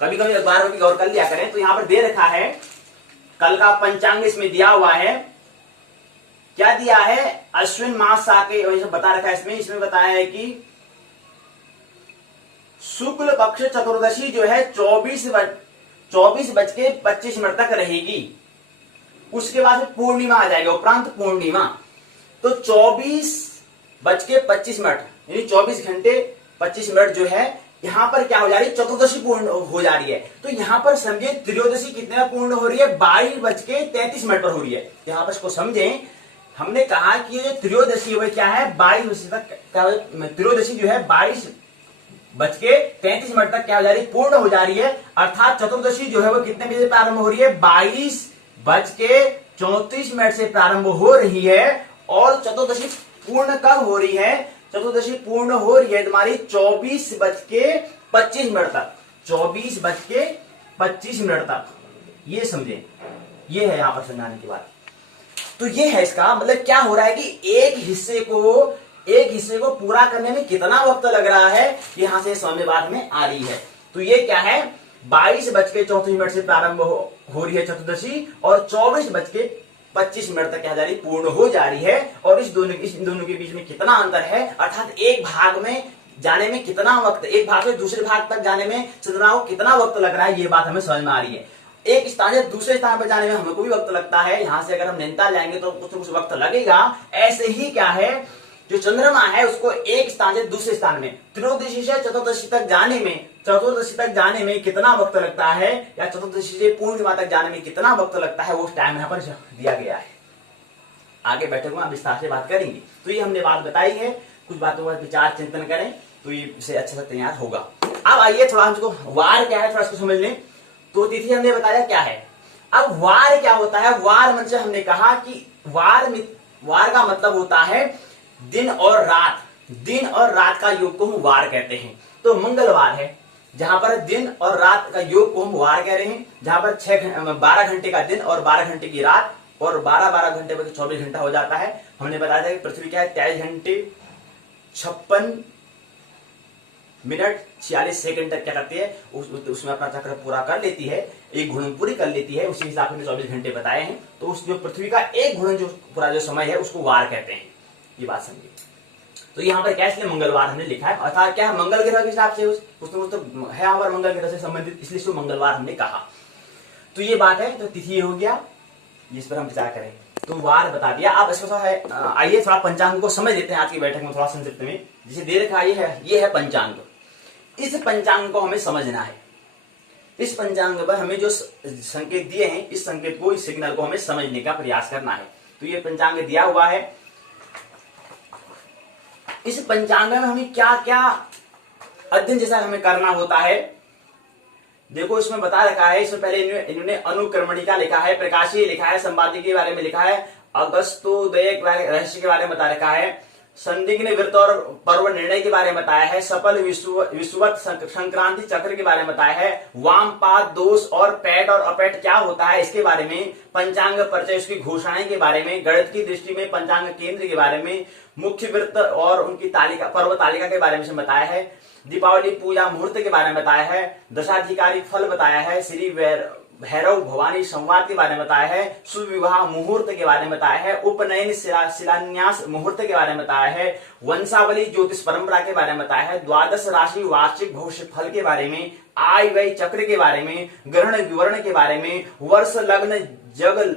कभी कभी अखबार में भी गौर कर लिया करें। तो यहां पर दे रखा है, कल का पंचांग इसमें दिया हुआ है, क्या दिया है, अश्विन मास साके बता रखा है। इसमें बताया है कि शुक्ल पक्ष चतुर्दशी जो है 24:25 तक रहेगी। उसके बाद पूर्णिमा आ जाएगा, उपरांत पूर्णिमा। तो 24:25 यानी 24 घंटे 25 मिनट जो है, यहां पर क्या हो जा रही है, चतुर्दशी पूर्ण हो जा रही है। तो यहां पर समझे त्रयोदशी कितने में पूर्ण हो रही है, 22:33 पर हो रही है। यहां पर इसको समझें, हमने कहा कि ये त्रयोदशी वो क्या है, 22 बजे तक, त्रयोदशी जो है 22:33 तक क्या हो जा रही है, पूर्ण हो जा रही है। अर्थात चतुर्दशी जो है वो कितने बजे प्रारंभ हो रही है, 22:34 से प्रारंभ हो रही है। और चतुर्दशी पूर्ण कब हो रही है, चतुर्दशी पूर्ण हो रही है तुम्हारी 24:25 तक, 24:25 तक। ये समझे, ये है यहाँ पर समझाने की बात। तो ये है इसका मतलब क्या हो रहा है कि एक हिस्से को पूरा करने में कितना वक्त लग रहा है, यहां से समझ में बात में आ रही है। तो ये क्या है, 22:34 से प्रारंभ हो रही है चतुर्दशी और 24:25 तक क्या जा रही पूर्ण हो जा रही है। और इन दोनों के बीच में कितना अंतर है, अर्थात एक भाग में जाने में कितना वक्त, एक भाग से दूसरे भाग तक जाने में चंद्रमा को कितना वक्त लग रहा है, ये बात हमें समझ में आ रही है। एक स्थान से दूसरे स्थान पर जाने में हमको भी वक्त लगता है, यहां से अगर हम नैनीताल जाएंगे तो कुछ वक्त लगेगा। ऐसे ही क्या है, जो चंद्रमा है उसको एक स्थान से दूसरे स्थान में त्रयोदशी से चतुर्दशी तक जाने में कितना वक्त लगता है, या चतुर्दशी से पूर्णिमा तक जाने में कितना वक्त लगता है, वो टाइम यहाँ पर दिया गया है। आगे बैठक में विस्तार से बात करेंगे। तो ये हमने बात बताई है, कुछ बातों पर विचार चिंतन करें तो ये इसे अच्छा से तैयार होगा। अब आइए थोड़ा हमको वार क्या है थोड़ा इसको समझ लें। तो तिथि हमने बताया क्या है। अब वार क्या होता है, वार मतलब हमने कहा कि वार का मतलब होता है दिन और रात का योग को हम वार कहते हैं। तो मंगलवार है जहां पर दिन और रात का योग को हम वार कह रहे हैं, जहां पर 12 घंटे का दिन और 12 घंटे की रात और 12 घंटे पर 24 घंटा हो जाता है। हमने बताया था कि पृथ्वी क्या है 23 घंटे 56 मिनट 46 सेकंड तक क्या करती है, उसमें अपना चक्र पूरा कर लेती है, एक घूर्णन पूरी कर लेती है। उसी हिसाब से 24 घंटे बताए हैं। तो उस जो पृथ्वी का एक घूर्णन जो पूरा जो समय है उसको वार कहते हैं, ये बात समझिए। तो यहाँ पर क्या इसलिए मंगलवार हमने लिखा है, अर्थात क्या है मंगल ग्रह के हिसाब से तो है यहाँ पर मंगल ग्रह से संबंधित, इसलिए इसको मंगलवार हमने कहा। तो ये बात है। तो तिथि हो गया, जिस पर हम विचार करें। तो वार बता दिया। अब इसको आइए थोड़ा पंचांग को समझ लेते हैं आज की बैठक में थोड़ा संक्षिप्त में। जिसे दे रखा ये है पंचांग। इस पंचांग को हमें समझना है। इस पंचांग पर हमें जो संकेत दिए हैं, इस संकेत को, इस सिग्नल को हमें समझने का प्रयास करना है। तो ये पंचांग दिया हुआ है। इस पंचांग में हमें क्या क्या अध्ययन जैसा हमें करना होता है, देखो इसमें बता रखा है। इसमें पहले इन्होंने अनुक्रमणिका लिखा है, प्रकाशीय लिखा है, संपादकीय के बारे में लिखा है, अगस्तोदय रहस्य के बारे में बता रखा है, संदिग्ध व्रत और पर्व निर्णय के बारे में बताया है, सफल विषुवत संक्रांति चक्र के बारे में बताया है, वामपाद दोष और पैट और अपैट क्या होता है इसके बारे में, पंचांग परिचय उसकी घोषणाएं के बारे में, गणित की दृष्टि में पंचांग केंद्र के बारे में, मुख्य व्रत और उनकी तालिका पर्व तालिका के बारे में बताया है, दीपावली पूजा मुहूर्त के बारे में बताया है, दशाधिकारी फल बताया है, श्री भैरव भवानी संवाद के बारे में बताया है, शुभ विवाह मुहूर्त के बारे में बताया है, उपनयन शिलान्यास मुहूर्त के बारे में बताया है, वंशावली ज्योतिष परंपरा के बारे में बताया है, द्वादश राशि वार्षिक भविष्य फल के बारे में, आय व्यय चक्र के बारे में, ग्रहण विवरण के बारे में, वर्ष लग्न जगल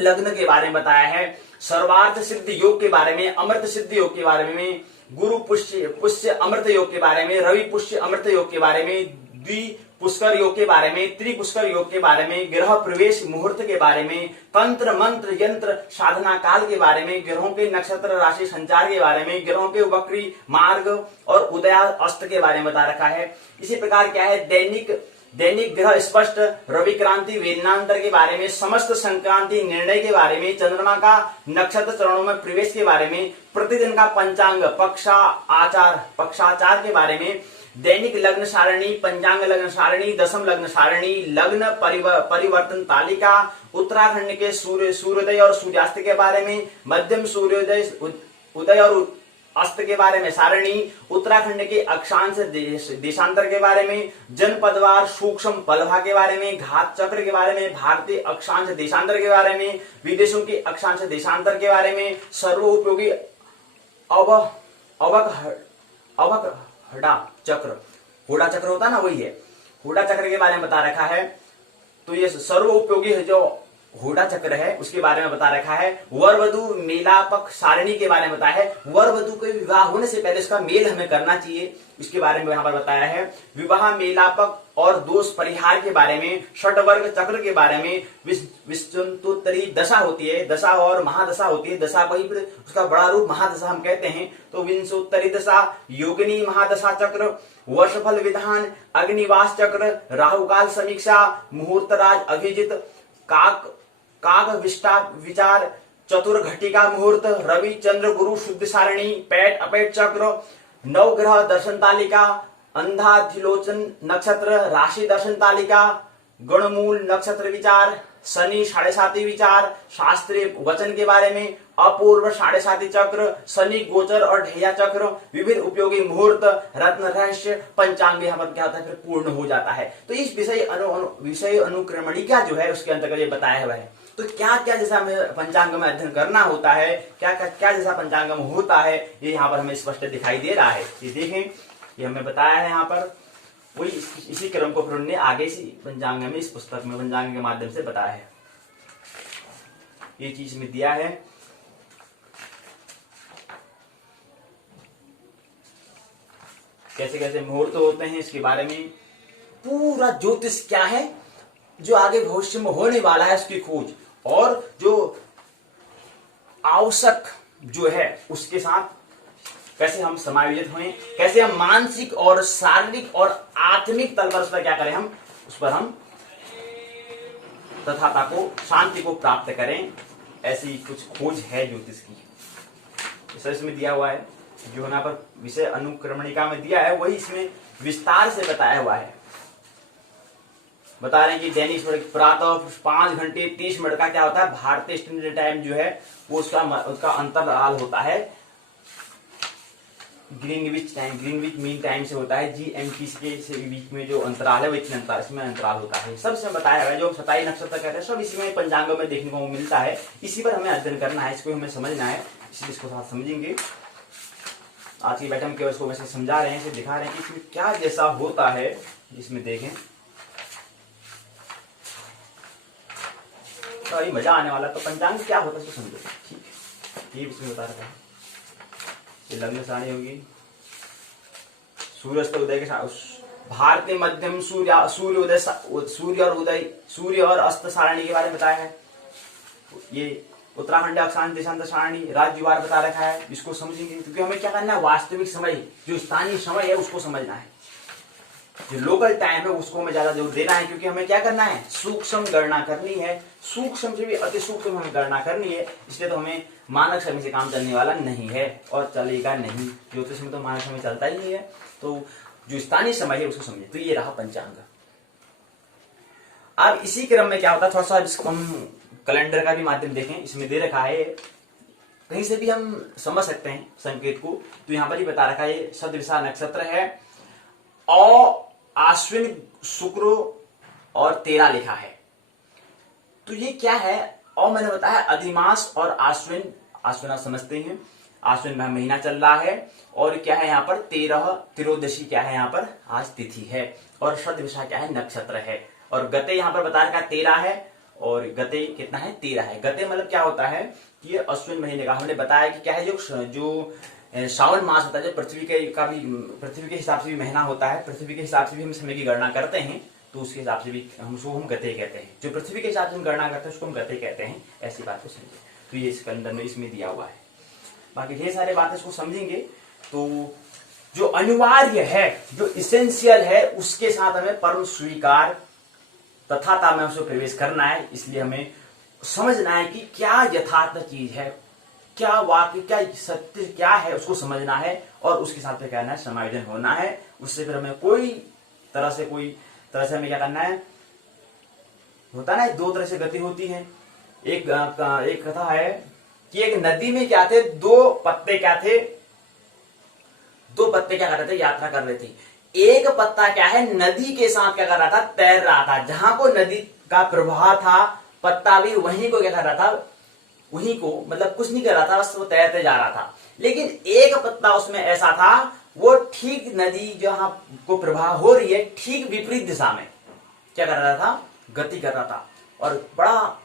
लग्न के बारे में बताया है, सर्वार्थ सिद्ध योग के बारे में, अमृत सिद्ध योग के बारे में, गुरु पुष्य अमृत योग के बारे में, रवि पुष्य अमृत योग के बारे में, द्वि पुष्कर योग के बारे में, त्रिपुष्कर योग के बारे में, ग्रह प्रवेश मुहूर्त के बारे में, तंत्र मंत्र यंत्र साधना काल के बारे में, ग्रहों के नक्षत्र राशि संचार के बारे में, ग्रहों के वक्री मार्ग और उदया अस्त के बारे में बता रखा है। इसी प्रकार क्या है दैनिक ग्रह स्पष्ट रवि क्रांति वेदनांतर के बारे में, समस्त संक्रांति निर्णय के बारे में, चंद्रमा का नक्षत्र चरणों में प्रवेश के बारे में, प्रतिदिन का पंचांग पक्षाचार के बारे में, दैनिक लग्न सारणी, पंचांग लग्न सारणी, दशम लग्न सारणी, लग्न परिवर्तन तालिका, उत्तराखंड के सूर्योदय और सूर्यास्त के बारे में, मध्यम सूर्योदय उदय और अस्त के बारे में सारणी, उत्तराखंड के अक्षांश देशांतर के बारे में, जनपदवार सूक्ष्म पलभा के बारे में, घात चक्र के बारे में, भारतीय अक्षांश देशांतर के बारे में, विदेशों के अक्षांश देशांतर के बारे में, सर्वोपयोगी हड़ा चक्र, हुडा चक्र होता है ना, वही है, हुडा चक्र के बारे में बता रखा है। तो ये सर्वोपयोगी जो हुडा चक्र है उसके बारे में बता रखा है। वर वधु मेलापक सारणी के बारे में बताया है, वर वधु के विवाह होने से पहले उसका मेल हमें करना चाहिए, इसके बारे में यहाँ पर बताया है। विवाह मेलापक और दोष परिहार के बारे में, षटवर्ग चक्र के बारे में, विश्वंतोत्तरी दशा होती है, दशा और महादशा होती है, दशा को ही उसका बड़ा रूप महादशा हम कहते हैं। तो विंशोत्तरी दशा, योगिनी महादशा चक्र, वर्षफल विधान, अग्निवास चक्र, राहुकाल समीक्षा, मुहूर्तराज अभिजित, काक विष्टा विचार, चतुर्घटिका मुहूर्त, रवि चंद्र गुरु शुद्ध सारणी, पैट अपेट चक्र, नवग्रह दर्शन तालिका, अंधाधिलोचन नक्षत्र राशि दर्शन तालिका, गुणमूल, नक्षत्र विचार, शनि 7.5 विचार, शास्त्रीय वचन के बारे में, अपूर्व 7.5 चक्र, शनि गोचर और ढैया चक्र, विभिन्न उपयोगी मुहूर्त, रत्न रहस्य, पंचांग यहाँ पर क्या होता है फिर पूर्ण हो जाता है। तो इस विषय अनुक्रमणिका जो है उसके अंतर्गत ये बताया हुआ है। तो क्या क्या जैसा हमें पंचांग में अध्ययन करना होता है, क्या क्या जैसा पंचांग में होता है, ये यहाँ पर हमें स्पष्ट दिखाई दे रहा है। ये देखें, ये हमें बताया है यहाँ पर, वही इसी क्रम को फिर उन्होंने आगे से पंचांग में इस पुस्तक में पंचांग के माध्यम से बताया है। ये चीज में दिया है। कैसे कैसे मुहूर्त होते हैं इसके बारे में पूरा, ज्योतिष क्या है, जो आगे भविष्य में होने वाला है उसकी खोज, और जो आवश्यक जो है उसके साथ कैसे हम समायोजित हुए, कैसे हम मानसिक और शारीरिक और आत्मिक तल पर उस पर क्या करें, हम उस पर हम तथाता को, शांति को प्राप्त करें। ऐसी कुछ खोज है ज्योतिष की, इसमें दिया हुआ है। जो यहाँ पर विषय अनुक्रमणिका में दिया है वही इसमें विस्तार से बताया हुआ है। बता रहे हैं कि दैनिक प्रातः 5 घंटे 30 मिनट का क्या होता है भारतीय स्टैंडर्ड टाइम जो है वो उसका अंतराल होता है ग्रीनविच मीन टाइम से होता है, GMT के बीच में जो अंतराल है वो इतने अंतराल, इसमें अंतराल होता है। सबसे बताया है जो 27 नक्षत्र कहते हैं सब इसी में पंचांगों में देखने को मिलता है। इसी पर हमें अध्ययन करना है, इसको हमें समझना है, इसलिए इसको साथ समझेंगे। आज की बैठक में केवल इसको वैसे समझा रहे हैं, इसे दिखा रहे हैं कि इसमें क्या जैसा होता है। इसमें देखें तो मजा आने वाला। तो पंचांग क्या होता है इसको समझो, ठीक है। ये इसमें बता रखा है, ये लग्न सारणी होगी, सूर्यास्त उदय के साथ भारतीय मध्यम सूर्य और अस्त सारणी के बारे में बताया है। ये उत्तराखंड अक्षांश देशांतर सारणी राज्यवार बता रखा है, इसको समझेंगे क्योंकि हमें क्या करना है, वास्तविक समय जो स्थानीय समय है उसको समझना है, जो लोकल टाइम है उसको हमें ज्यादा जोर देना है, क्योंकि हमें क्या करना है, सूक्ष्म गणना करनी है, सूक्ष्म से भी अति सूक्ष्म हमें गणना करनी है। इसलिए तो हमें मानक समय से काम चलने वाला नहीं है और चलेगा नहीं, ज्योतिष में तो मानक समय चलता ही नहीं है। तो जो स्थानीय समय है उसको समझे। तो ये रहा पंचांग। अब इसी क्रम में क्या होता है, थोड़ा सा इसको हम कैलेंडर का भी माध्यम देखें, इसमें दे रखा है, कहीं से भी हम समझ सकते हैं संकेत को। तो यहाँ पर ही बता रखा है, सदृशा नक्षत्र है और आश्विन शुक्र और 13 लिखा है। तो ये क्या है, और मैंने बताया अधिमास और आश्विन आप समझते हैं, आश्विन महीना चल रहा है और क्या है यहाँ पर 13 क्या है यहाँ पर आज तिथि है, और सदृशा क्या है नक्षत्र है, और गते यहाँ पर बता रखा 13 है और गते कितना है 13 है। गते मतलब क्या होता है कि ये अश्विन महीने का हमने बताया कि क्या है, जो श्रावण मास होता है, जो पृथ्वी के हिसाब से भी महीना होता है, पृथ्वी के हिसाब से भी हम समय की गणना करते हैं, तो उसके हिसाब से भी हम गते कहते हैं। जो पृथ्वी के हिसाब से हम गणना करते हैं उसको हम गते कहते हैं। ऐसी बात को समझे। तो ये इस कैलेंडर में इसमें दिया हुआ है, बाकी ढेर सारे बातें इसको समझेंगे। तो जो अनिवार्य है, जो इसेंशियल है, उसके साथ हमें परम स्वीकार तथाता में उसको प्रवेश करना है। इसलिए हमें समझना है कि क्या यथार्थ चीज है, क्या वाक्य, क्या सत्य क्या है, उसको समझना है और उसके साथ में कहना है समायोजन होना है। उससे फिर हमें कोई तरह से हमें क्या करना है, होता ना, 2 तरह से गति होती है। एक कथा है कि एक नदी में क्या थे, 2 पत्ते क्या कर रहे थे, यात्रा कर रहे थे। एक पत्ता क्या है, नदी के साथ क्या कर रहा था, तैर रहा था। जहां को नदी का प्रवाह था, पत्ता भी वहीं को क्या कर रहा था, वहीं को, मतलब कुछ नहीं कर रहा था, बस वो तैरते जा रहा था। लेकिन एक पत्ता उसमें ऐसा था, वो ठीक नदी जहां को प्रवाह हो रही है ठीक विपरीत दिशा में क्या कर रहा था, गति कर रहा था। और बड़ा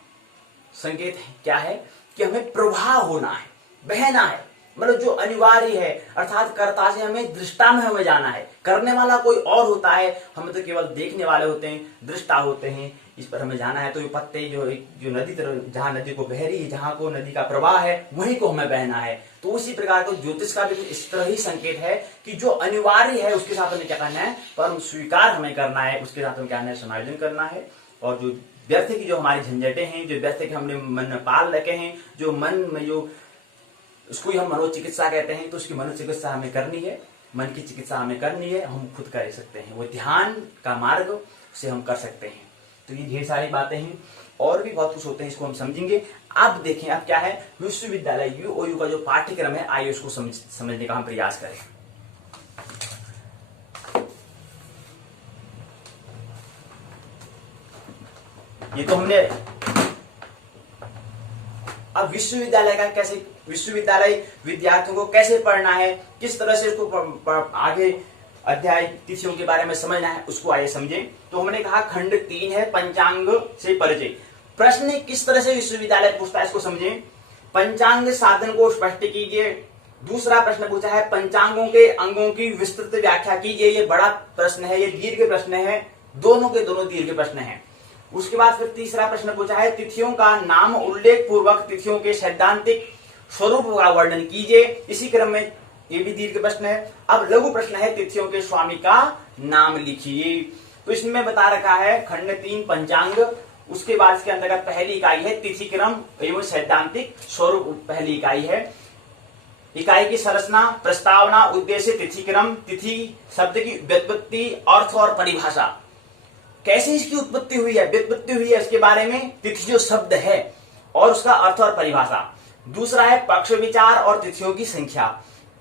संकेत क्या है कि हमें प्रवाह होना है, बहना है, मतलब जो अनिवार्य है, अर्थात कर्ता से हमें दृष्टा में हमें जाना है। करने वाला कोई और होता है, हम तो केवल देखने वाले होते हैं, दृष्टा होते हैं। इस पर हमें जाना है। तो ये पत्ते जो नदी तरफ, जहां नदी को बह रही है, जहां को नदी का प्रवाह है, वहीं को हमें बहना है। तो उसी प्रकार को ज्योतिष का भी इस तरह ही संकेत है कि जो अनिवार्य है उसके साथ हमें क्या करना है, परम स्वीकार हमें करना है, उसके साथ हमें क्या करना है, समायोजन करना है। और जो व्यर्थ की जो हमारी झंझटें हैं, जो व्यर्थ के हमने मन में पाल रखे हैं, जो मन में जो उसको ही हम मनोचिकित्सा कहते हैं, तो उसकी मनोचिकित्सा हमें करनी है, मन की चिकित्सा हमें करनी है। हम खुद कर सकते हैं, वो ध्यान का मार्ग से हम कर सकते हैं। तो ये ढेर सारी बातें हैं और भी बहुत कुछ होते हैं, इसको हम समझेंगे। अब देखें अब क्या है विश्वविद्यालय यूओयू का जो पाठ्यक्रम है, आइए उसको समझने का हम प्रयास करें। ये तो हमने अब विश्वविद्यालय का कैसे, विश्वविद्यालय विद्यार्थियों को कैसे पढ़ना है, किस तरह से उसको आगे अध्याय तिथियों के बारे में समझना है, उसको आइए समझें। तो हमने कहा खंड 3 है पंचांग से परिचय। प्रश्न किस तरह से विश्वविद्यालय पूछता है इसको समझें। पंचांग साधन को स्पष्ट कीजिए। दूसरा प्रश्न पूछा है पंचांगों के अंगों की विस्तृत व्याख्या कीजिए। ये बड़ा प्रश्न है, ये दीर्घ प्रश्न है, दोनों के दोनों दीर्घ प्रश्न है। उसके बाद फिर तीसरा प्रश्न पूछा है तिथियों का नाम उल्लेख पूर्वक तिथियों के सैद्धांतिक स्वरूप का वर्णन कीजिए। इसी क्रम में ये भी दीर्घ प्रश्न है। अब लघु प्रश्न है तिथियों के स्वामी का नाम लिखिए। तो इसमें बता रखा है खंड 3 पंचांग, उसके बाद इसके अंतर्गत पहली इकाई है तिथि क्रम एवं सैद्धांतिक स्वरूप। पहली इकाई है, इकाई की संरचना, प्रस्तावना, उद्देश्य, तिथि क्रम, तिथि शब्द की व्युत्पत्ति, अर्थ और परिभाषा, कैसे इसकी उत्पत्ति हुई है, व्युत्पत्ति हुई है इसके बारे में, तिथि जो शब्द है और उसका अर्थ और परिभाषा। दूसरा है पक्ष विचार और तिथियों की संख्या।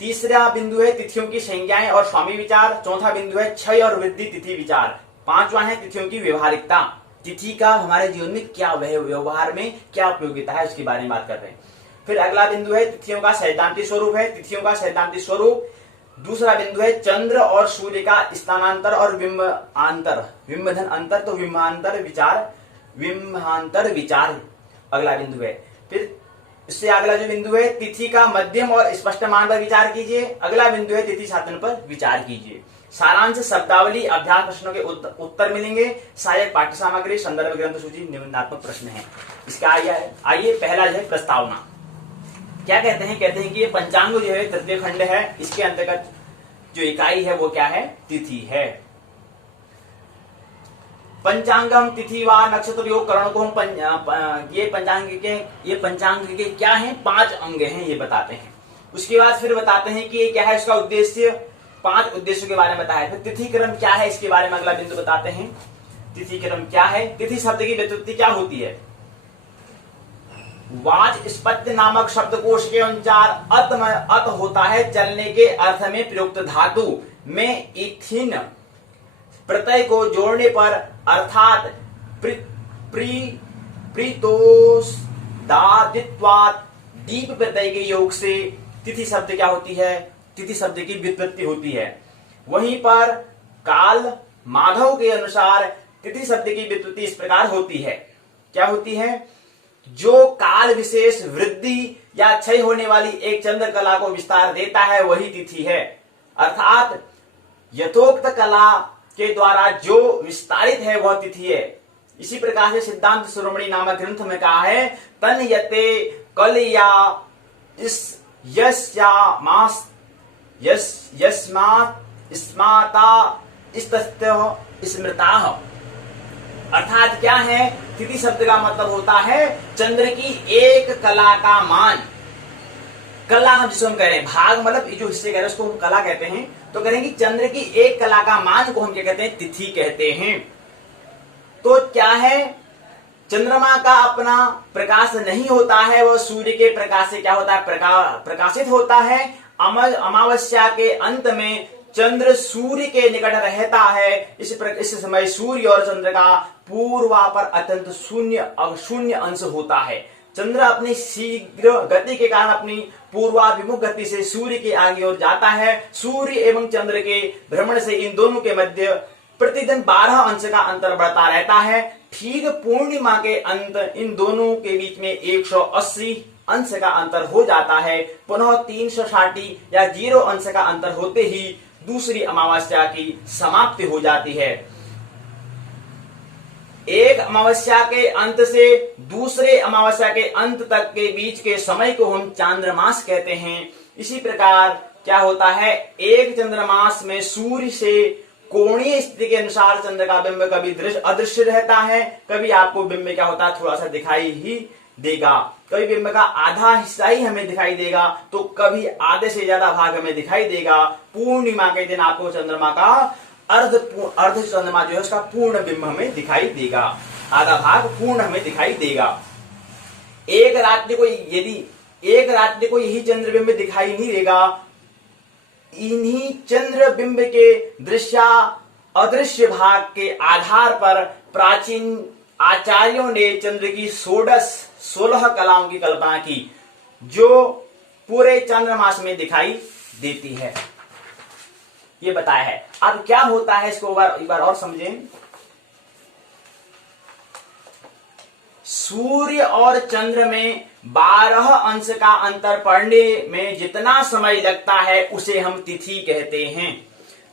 तीसरा बिंदु है तिथियों की संज्ञाएं और स्वामी विचार। चौथा बिंदु है क्षय और वृद्धि तिथि विचार। पांचवा है तिथियों की व्यवहारिकता, तिथि का हमारे जीवन में क्या व्यवहार में क्या उपयोगिता है, उसके बारे में बात कर रहे हैं। फिर अगला बिंदु है तिथियों का सैद्धांतिक स्वरूप है, तिथियों का सैद्धांतिक स्वरूप। दूसरा बिंदु है चंद्र और सूर्य का स्थानांतर और बिंबांतर, बिंबधन अंतर, तो बिंबांतर विचार, बिंबांतर विचार अगला बिंदु है। फिर इससे अगला जो बिंदु है तिथि का मध्यम और स्पष्ट मान पर विचार कीजिए। अगला बिंदु है तिथि साधन पर विचार कीजिए। सारांश शब्दावली अभ्यास प्रश्नों के उत्तर मिलेंगे। सहायक पाठ्य सामग्री, संदर्भ ग्रंथ सूची, निबंधात्मक प्रश्न है। इसका आइए पहला जो है प्रस्तावना। क्या कहते हैं, कहते हैं कि ये पंचांग जो है तृतीय खंड है, इसके अंतर्गत जो इकाई है वो क्या है, तिथि है। पंचांगम तिथि व नक्षत्र योग करण को हम ये पंचांग के क्या है, 5 अंग हैं, ये बताते हैं। उसके बाद फिर बताते हैं कि ये क्या है, इसका उद्देश्य, 5 उद्देश्यों के बारे में बताया। फिर तिथि क्रम क्या है, इसके बारे में अगला बिंदु बताते हैं। तिथि क्रम क्या है, तिथि शब्द की व्युत्पत्ति क्या होती है। वाचस्पत्य नामक शब्दकोश के अनुसार अत होता है चलने के अर्थ में प्रयुक्त धातु में इथिन प्रत्यय को जोड़ने पर, अर्थात प्रीतोषदादित्वात् दीप प्रत्यय के योग से तिथि शब्द क्या होती है, तिथि शब्द की व्युत्पत्ति होती है। वहीं पर काल माधव के अनुसार तिथि शब्द की व्युत्पत्ति इस प्रकार होती है। क्या होती है, जो काल विशेष वृद्धि या क्षय होने वाली एक चंद्र कला को विस्तार देता है वही तिथि है। अर्थात यथोक्त कला के द्वारा जो विस्तारित है वह तिथि है। इसी प्रकार से सिद्धांत शिरोमणि नामक ग्रंथ में कहा है तन यते कल या इस यस्मात् स्माता स्मृता। अर्थात क्या है, तिथि शब्द का मतलब होता है चंद्र की एक कला का मान। कला हम जिसको हम कह रहे हैं, भाग मतलब जो हिस्से कह रहे हैं उसको हम कला कहते हैं। तो करेंगे चंद्र की एक कला का मान को हम क्या कहते हैं, तिथि कहते हैं। तो क्या है, चंद्रमा का अपना प्रकाश नहीं होता है, वह सूर्य के प्रकाश से क्या होता है, प्रकाशित होता है। अमावस्या के अंत में चंद्र सूर्य के निकट रहता है। इस समय सूर्य और चंद्र का पूर्वापर अत्यंत शून्य अंश होता है। चंद्र अपनी शीघ्र गति के कारण अपनी पूर्वाभिमुख गति से सूर्य के आगे ओर जाता है। सूर्य एवं चंद्र के भ्रमण से इन दोनों के मध्य प्रतिदिन 12 अंश का अंतर बढ़ता रहता है। ठीक पूर्णिमा के अंत इन दोनों के बीच में 180 अंश का अंतर हो जाता है। पुनः 360 या 0 अंश का अंतर होते ही दूसरी अमावस्या की समाप्ति हो जाती है। एक अमावस्या के अंत से दूसरे अमावस्या के अंत तक के बीच के समय को हम चांद्रमास कहते हैं। इसी प्रकार क्या होता है, एक चंद्रमास में सूर्य से कोणीय स्थिति के अनुसार चंद्र का बिंब कभी अदृश्य रहता है, कभी आपको बिंब क्या होता है, थोड़ा सा दिखाई ही देगा। कभी बिंब का आधा हिस्सा ही हमें दिखाई देगा, तो कभी आधे से ज्यादा भाग हमें दिखाई देगा। पूर्णिमा के दिन आपको चंद्रमा का अर्ध चंद्रमा जो है उसका पूर्ण बिंब हमें दिखाई देगा। आधा भाग पूर्ण हमें दिखाई देगा। एक रात्रि को यदि एक रात्रि को यही चंद्रबिंब दिखाई नहीं देगा, इन्हीं चंद्रबिंब के दृश्या अदृश्य भाग के आधार पर प्राचीन आचार्यों ने चंद्र की 16 कलाओं की कल्पना की, जो पूरे चंद्रमास में दिखाई देती है। ये बताया है। अब क्या होता है इसको एक बार और समझें। सूर्य और चंद्र में 12 अंश का अंतर पड़ने में जितना समय लगता है उसे हम तिथि कहते हैं।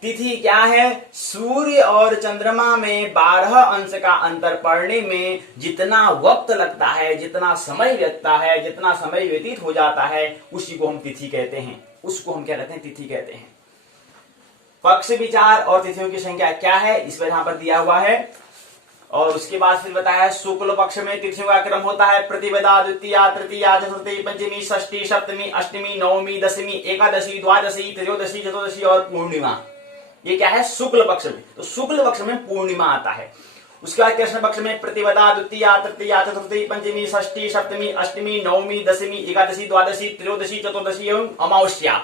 तिथि क्या है? सूर्य और चंद्रमा में 12 अंश का अंतर पड़ने में जितना वक्त लगता है, जितना समय लगता है, जितना समय व्यतीत हो जाता है, उसी को हम तिथि कहते हैं। उसको हम क्या कहते हैं? तिथि कहते हैं। पक्ष, विचार और तिथियों की संख्या क्या है, इस पर यहां पर दिया हुआ है। और उसके बाद फिर बताया शुक्ल पक्ष में तिथियों का क्रम होता है प्रतिपदा, द्वितीया, तृतीया, चतुर्थी, पंचमी, षष्ठी, सप्तमी, अष्टमी, नवमी, दशमी, एकादशी, द्वादशी, त्रयोदशी, चतुर्दशी और पूर्णिमा। ये क्या है? शुक्ल पक्ष में। तो शुक्ल पक्ष में पूर्णिमा आता है। उसके बाद कृष्ण पक्ष में प्रतिपदा, द्वितीया, तृतीया, चतुर्थी, पंचमी, षष्ठी, सप्तमी, अष्टमी, नवमी, दशमी, एकादशी, द्वादशी, त्रयोदशी, चतुर्दशी एवं अमावस्या।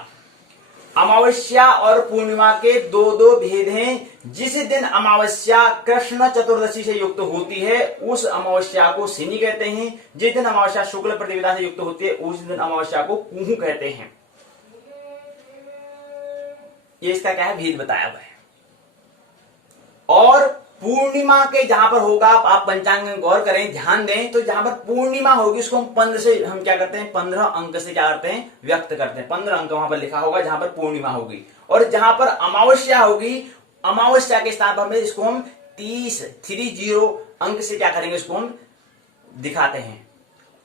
अमावस्या और पूर्णिमा के दो भेद हैं। जिस दिन अमावस्या कृष्ण चतुर्दशी से युक्त होती है उस अमावस्या को शनि कहते हैं। जिस दिन अमावस्या शुक्ल प्रतिपदा से युक्त होती है उस दिन अमावस्या को कुहू कहते हैं। ये इसका क्या है? भेद बताया हुआ है। और पूर्णिमा के जहां पर होगा, आप पंचांग में गौर करें, ध्यान दें, तो जहां पर पूर्णिमा होगी उसको हम 15 से हम क्या करते हैं? 15 अंक से क्या करते हैं? व्यक्त करते हैं। 15 अंक वहां पर लिखा होगा जहां पर पूर्णिमा होगी। और जहां पर अमावस्या होगी, अमावस्या के स्थान पर इसको हम 30 अंक से क्या करेंगे? इसको हम दिखाते हैं।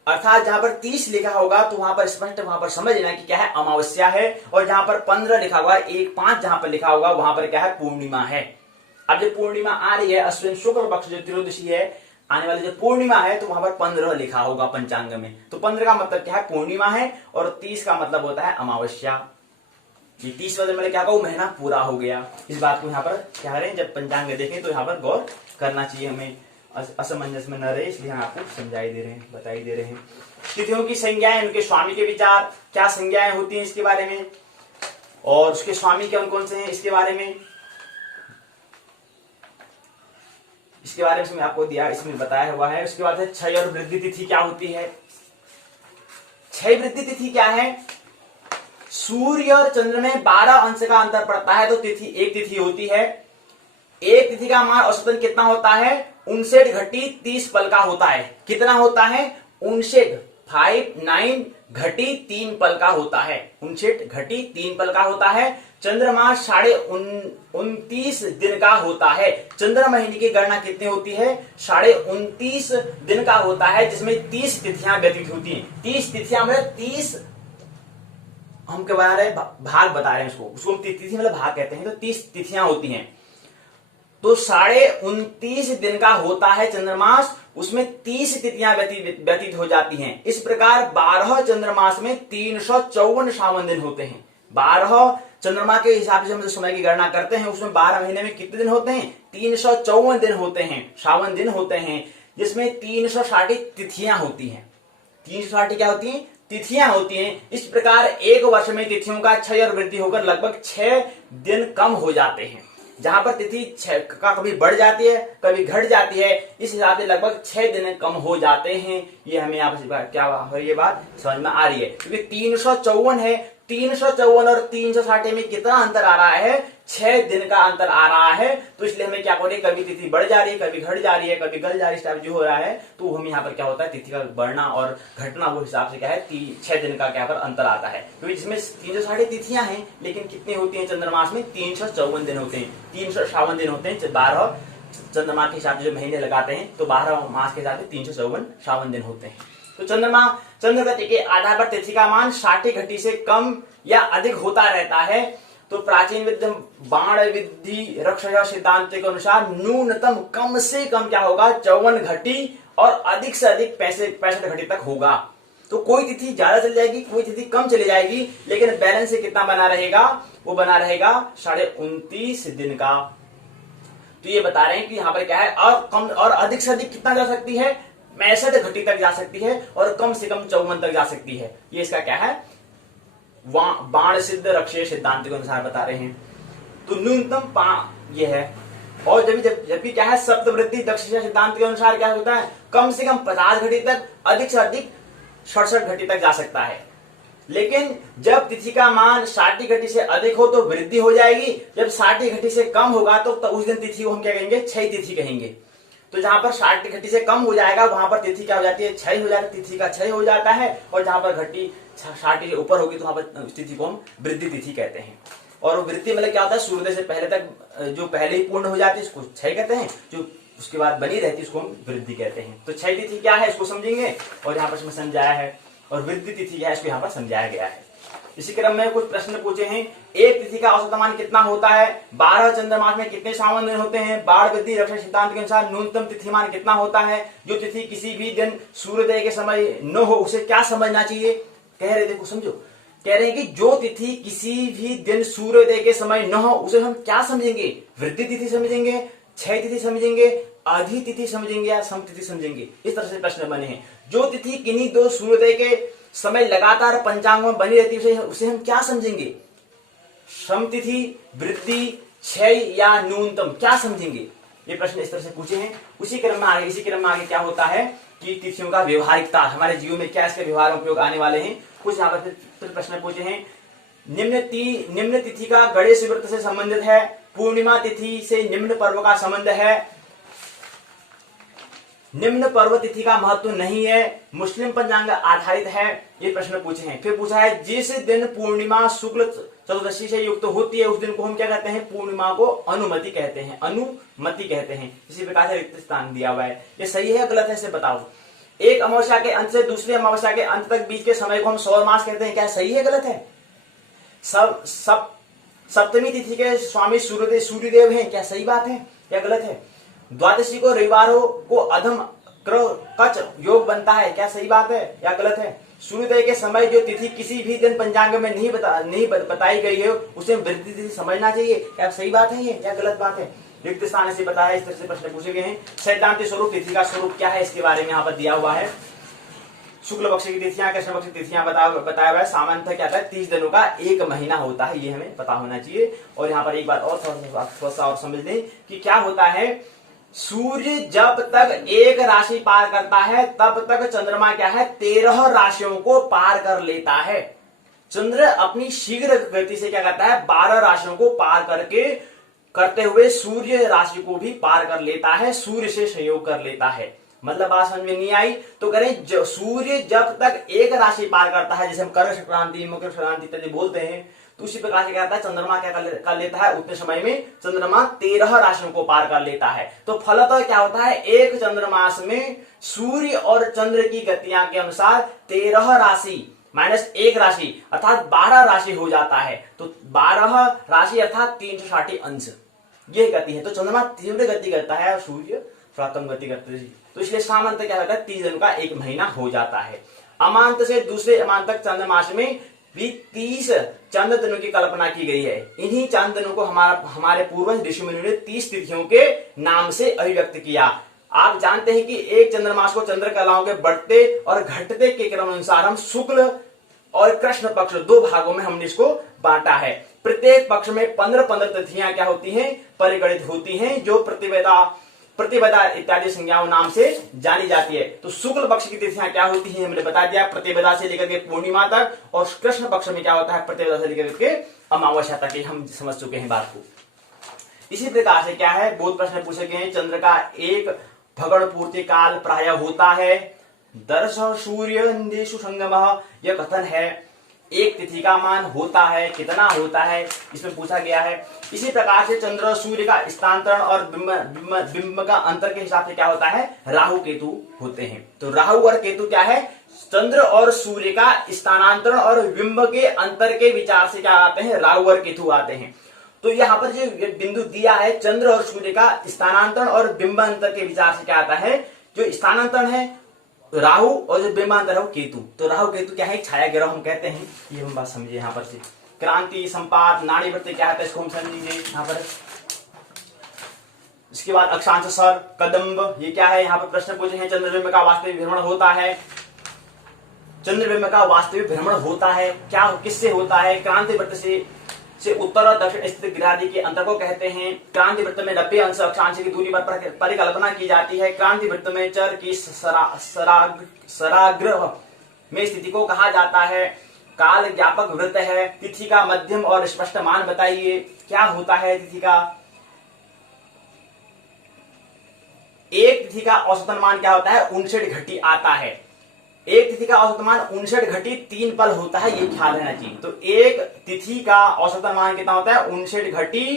अर्थात जहां पर 30 लिखा होगा तो वहां पर स्पष्ट वहां पर समझ लेना कि क्या है? अमावस्या है। और जहां पर 15 लिखा होगा, 1-5 जहां पर लिखा होगा वहां पर क्या है? पूर्णिमा है। अब जो पूर्णिमा आ रही है, अश्विन शुक्ल पक्ष जो त्रयोदशी है, आने वाली जो पूर्णिमा है, तो वहां पर 15 लिखा होगा पंचांग में। तो 15 का मतलब क्या है? पूर्णिमा है। और 30 का मतलब होता है अमावस्या। 30 वाले मतलब क्या कहूं? महीना पूरा हो गया। इस बात को यहाँ पर क्या करें? जब पंचांग देखें तो यहाँ पर गौर करना चाहिए हमें, असमंजस में न रहे, इसलिए हम आपको समझाई दे रहे हैं, बताई दे रहे हैं। तिथियों की संज्ञाएं, उनके स्वामी के विचार, क्या संज्ञाएं होती हैं इसके बारे में, और उसके स्वामी कौन कौन से हैं इसके बारे में, इसके बारे में आपको दिया, इसमें बताया हुआ है। उसके बाद क्षय और वृद्धि तिथि क्या होती है? क्षय वृद्धि तिथि क्या है? सूर्य और चंद्र में 12 अंश का अंतर पड़ता है तो तिथि एक तिथि होती है। एक तिथि का मान औसतन कितना होता है? 59 घटी 30 पल का होता है। कितना होता है? 59 घटी 3 पल का होता है। 59 घटी 3 पल का होता है। चंद्रमास 29.5 दिन का होता है। चंद्र महीने की गणना कितनी होती है? 29.5 दिन का होता है, जिसमें 30 तिथियां व्यतीत होती हैं। 30 तिथियां मतलब 30 हम क्या बना रहे हैं? भाग बता रहे हैं उसको हम तिथि मतलब भाग कहते हैं। तो 30 तिथियां होती हैं, तो 29.5 दिन का होता है चंद्रमास, उसमें 30 तिथियां व्यतीत हो जाती हैं। इस प्रकार 12 चंद्रमास में 354 सावन दिन होते हैं। 12 चंद्रमा के हिसाब से हम समय की गणना करते हैं, उसमें 12 महीने में कितने दिन होते हैं? 354 दिन होते हैं, सावन दिन होते हैं, जिसमें 360 तिथियां होती हैं। 360 क्या होती हैं? तिथियां होती हैं। इस प्रकार एक वर्ष में तिथियों का क्षय और वृद्धि होकर लगभग 6 दिन कम हो जाते हैं। जहां पर तिथि का कभी बढ़ जाती है, कभी घट जाती है, इस हिसाब से लगभग 6 दिन कम हो जाते हैं। ये हमें यहाँ पर क्या ये बात समझ में आ रही है, क्योंकि 354 है, 354 और 360 में कितना अंतर आ रहा है? 6 दिन का अंतर आ रहा है। तो इसलिए हमें क्या करें? कभी तिथि बढ़ जा रही है, कभी घट जा रही है, कभी गल जा रही है, जो हो रहा है, तो हम यहाँ पर क्या होता है? तिथि का बढ़ना और घटना वो हिसाब से क्या है? 6 दिन का क्या पर अंतर आता है। क्योंकि जिसमें 360 तिथियां हैं, लेकिन कितनी होती है चंद्रमास में? 354 दिन होते हैं, 352 दिन होते हैं। 12 चंद्रमा के हिसाब से जो महीने लगाते हैं, तो 12 मास के हिसाब से 354 दिन होते हैं। तो चंद्रगति के आधार पर तिथि का मान 60 घटी से कम या अधिक होता रहता है। तो प्राचीन विद्य बाण विधि रक्षया सिद्धांत के अनुसार न्यूनतम कम से कम क्या होगा? 54 घटी और अधिक से अधिक 65 घटी तक होगा। तो कोई तिथि ज्यादा चली जाएगी, कोई तिथि कम चली जाएगी, लेकिन बैलेंस से कितना बना रहेगा? वो बना रहेगा 29.5 दिन का। तो ये बता रहे हैं कि यहाँ पर क्या है, और कम और अधिक से अधिक कितना जा सकती है, 65 घटी तक जा सकती है, और कम से कम 54 तक जा सकती है। ये इसका क्या है, बाण सिद्ध रक्षे सिद्धांत के अनुसार बता रहे हैं। तो न्यूनतम ये है। और जबकि क्या है, सप्तवृद्धि दक्षिणा सिद्धांत के अनुसार क्या होता है, कम से कम 50 घटी तक, अधिक से अधिक 67 घटी तक जा सकता है। लेकिन जब तिथि का मान 60 घटी से अधिक हो तो वृद्धि हो जाएगी, जब 60 घटी से कम होगा तो उस दिन तिथि को हम क्या कहेंगे, क्षय तिथि कहेंगे। तो जहां पर 60 घटी से कम हो जाएगा वहां पर तिथि क्या हो जाती है, क्षय हो जाता है, तिथि का क्षय हो जाता है। और जहां पर घटी 60 से ऊपर होगी तो वहां पर तिथि को हम वृद्धि तिथि कहते हैं। और वृद्धि मतलब क्या होता है, सूर्योदय से पहले तक जो पहले ही पूर्ण हो जाती है इसको क्षय कहते हैं, जो उसके बाद बनी रहती है उसको हम वृद्धि कहते हैं। तो क्षय तिथि क्या है इसको समझेंगे, और यहाँ पर समझाया है, और वृद्धि तिथि क्या है इसको यहाँ पर समझाया गया है। इसी क्रम में कुछ प्रश्न पूछे हैं। एक तिथि का औसत मान कितना होता है, 12 चंद्रमास में कितने सावन दिन होते हैं, बाण वृद्धि रक्षा सिद्धांत के अनुसार न्यूनतम तिथिमान कितना होता है, जो तिथि किसी भी दिन सूर्योदय के समय न हो उसे क्या समझना चाहिए। कह रहे देखो समझो, कह रहे हैं कि जो तिथि किसी भी दिन सूर्योदय के समय न हो उसे हम क्या समझेंगे, वृद्धि तिथि समझेंगे, क्षय तिथि समझेंगे, आधी तिथि समझेंगे या सम तिथि समझेंगे। इस तरह से प्रश्न बने हैं। जो तिथि किन्हीं दो सूर्योदय के समय लगातार पंचांग में बनी रहती है उसे हम क्या समझेंगे, सम तिथि, वृद्धि, क्षय या न्यूनतम क्या समझेंगे। ये प्रश्न इस तरह से पूछे हैं। इसी क्रम में आगे क्या होता है कि तिथियों का व्यवहारिकता, हमारे जीवन में क्या इसके व्यवहार में उपयोग आने वाले हैं, कुछ यहाँ पर फिर प्रश्न पूछे हैं। निम्न तिथि का गणेश व्रत से संबंधित है, पूर्णिमा तिथि से निम्न पर्व का संबंध है, निम्न पर्व तिथि का महत्व नहीं है, मुस्लिम पंचांग आधारित है। ये प्रश्न पूछे हैं। फिर पूछा है जिस दिन पूर्णिमा शुक्ल चतुर्दशी से युक्त होती है उस दिन को हम क्या कहते हैं, पूर्णिमा को अनुमति कहते हैं, अनुमति कहते हैं। इसी प्रकार से रिक्त स्थान दिया हुआ है। ये सही है गलत है इसे बताओ। एक अमावस्या के अंत से दूसरी अमावस्या के अंत तक बीच के समय को हम सौरमास कहते हैं, क्या सही है गलत है। सप्तमी तिथि के स्वामी सूर्यदेव हैं, क्या सही बात है या गलत है। द्वादशी को रविवारों को अधम कच योग बनता है, क्या सही बात है या गलत है। सूर्योदय के समय जो तिथि किसी भी दिन पंचांग में नहीं बताई गई है उसे वृद्धि तिथि समझना चाहिए, क्या सही बात है ये या गलत बात है। रिक्त स्थान से बताया, इस तरह से प्रश्न पूछे गए हैं। सैद्धांतिक स्वरूप तिथि का स्वरूप क्या है इसके बारे में यहाँ पर दिया हुआ है। शुक्ल पक्ष की तिथियां, कृष्ण पक्ष की तिथियां बताया हुआ है। सामान्यतः क्या था, 30 दिनों का एक महीना होता है, ये हमें पता होना चाहिए। और यहाँ पर एक बात और थोड़ा सा और समझ लें कि क्या होता है, सूर्य जब तक एक राशि पार करता है तब तक चंद्रमा क्या है, 13 राशियों को पार कर लेता है। चंद्र अपनी शीघ्र गति से क्या करता है, 12 राशियों को पार करते हुए सूर्य राशि को भी पार कर लेता है, सूर्य से संयोग कर लेता है। मतलब बात समझ में नहीं आई तो करें, सूर्य जब तक एक राशि पार करता है, जैसे हम कर संक्रांति, मकर संक्रांति इत्यादि बोलते हैं, तो उसी प्रकार से क्या करता है, चंद्रमा क्या कर लेता है, उतने समय में चंद्रमा 13 राशियों को पार कर लेता है। तो फलतः क्या होता है, एक चंद्रमास में सूर्य और चंद्र की गतियां के अनुसार 13 राशि माइनस 1 राशि अर्थात 12 राशि हो जाता है। तो 12 राशि अर्थात 360 अंश ये गति है। तो चंद्रमा तीव्र गति करता है और सूर्य थोड़ा कम गति करते हैं। तो इसलिए सामांत क्या होता है, 30 दिन का एक महीना हो जाता है। अमांत से दूसरे अमांत तक चंद्रमास में भी 30 चंद्र दिनों की कल्पना की गई है। इन्हीं चंद्र दिनों को हमारे पूर्वज ऋषि मुनियों ने 30 तिथियों के नाम से अभिव्यक्त किया। आप जानते हैं कि एक चंद्रमास को चंद्र कलाओं के बढ़ते और घटते के क्रम अनुसार हम शुक्ल और कृष्ण पक्ष 2 भागों में हमने इसको बांटा है। प्रत्येक पक्ष में 15 तिथियां क्या होती हैं, परिगणित होती हैं, जो प्रतिपदा इत्यादि संज्ञाओं नाम से जानी जाती है। तो शुक्ल पक्ष की तिथियां क्या होती हैं हमने बता दिया, प्रतिपदा से लेकर के पूर्णिमा तक, और कृष्ण पक्ष में क्या होता है, प्रतिपदा से लेकर के अमावस्या तक। हम समझ चुके हैं बात को। इसी प्रकार से क्या है, बहुत प्रश्न पूछे गए हैं। चंद्र का एक भगण पूर्ति काल प्राय होता है, दर्श सूर्य इंदेशु संगमः, यह कथन है। एक तिथि का मान होता है, कितना होता है, इसमें पूछा गया है। इसी प्रकार से चंद्र और सूर्य का स्थानांतरण और बिंब का अंतर के हिसाब से क्या होता है, राहु केतु होते हैं। तो राहु और केतु क्या है, चंद्र और सूर्य का स्थानांतरण और बिंब के अंतर के विचार से क्या आते हैं, राहु और केतु आते हैं। तो यहाँ पर जो बिंदु दिया है, चंद्र और सूर्य का स्थानांतरण और बिंब अंतर के विचार से क्या आता है, जो स्थानांतरण है राहु और जो बिंबांतर है केतु। तो राहु केतु क्या है, छाया ग्रह हम कहते हैं। ये हम बात समझिए। यहाँ पर से क्रांति, संपात, नाड़ी वृत्ति क्या है, इसको हम समझेंगे। यहाँ पर इसके बाद अक्षांश सर, कदम्ब, ये क्या है? यहाँ पर प्रश्न पूछे हैं। चंद्रबिंब का वास्तविक भ्रमण होता है। चंद्रबिंब का वास्तविक भ्रमण होता है क्या? किससे होता है? क्रांति वृत्त से उत्तर और दक्षिण स्थित गृहादि के अंतर को कहते हैं। क्रांति वृत्त में 90 अंश अक्षांश की दूरी पर परिकल्पना की जाती है। क्रांति वृत्त में चर की सराग्र में स्थिति को कहा जाता है। काल ज्ञापक वृत्त है। तिथि का मध्यम और स्पष्ट मान बताइए। क्या होता है तिथि का? एक तिथि का औसतन मान क्या होता है? 59 घटी आता है। एक तिथि का औसतन मान 59 घटी 3 पल होता है, ये ख्याल रहना चाहिए। तो एक तिथि का औसतन मान कितना होता है? 59 घटी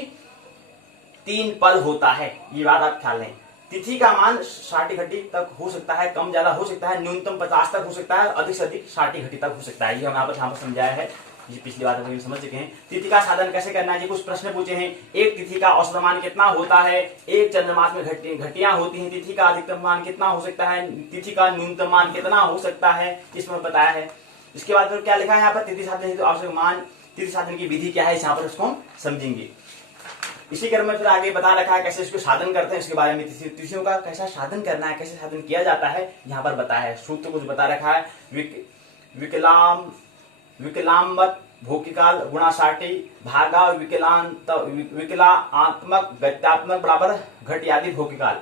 3 पल होता है, ये बात आप ख्याल लें। तिथि का मान 60 घटी तक हो सकता है, कम ज्यादा हो सकता है, न्यूनतम 50 तक हो सकता है, अधिक से अधिक 60 घटी तक हो सकता है। ये हम यहाँ पर समझाया है, ये पिछली बात हम समझ चुके हैं। तिथि का साधन कैसे करना है? कुछ प्रश्न पूछे हैं। एक तिथि का औसत मान कितना होता है? एक चंद्रमास में घटियां होती हैं। तिथि का अधिकतम मान कितना हो सकता है? तिथि का न्यूनतम मान कितना हो सकता है? इसमें बताया है। इसके बाद फिर क्या लिखा है यहाँ पर? तिथि साधन हेतु आवश्यक मान, तिथि साधन की विधि क्या है, यहाँ पर उसको हम समझेंगे। इसी क्रम में फिर आगे बता रखा है कैसे इसको साधन करते हैं, इसके बारे में तिथियों का कैसा साधन करना है, कैसे साधन किया जाता है, यहाँ पर बताया है। सूत्र कुछ बता रखा है। विकलामत भौतिकाल गुणा 60 भागा विकलात्मक गत्यात्मक बराबर घट आदि भौतिकाल।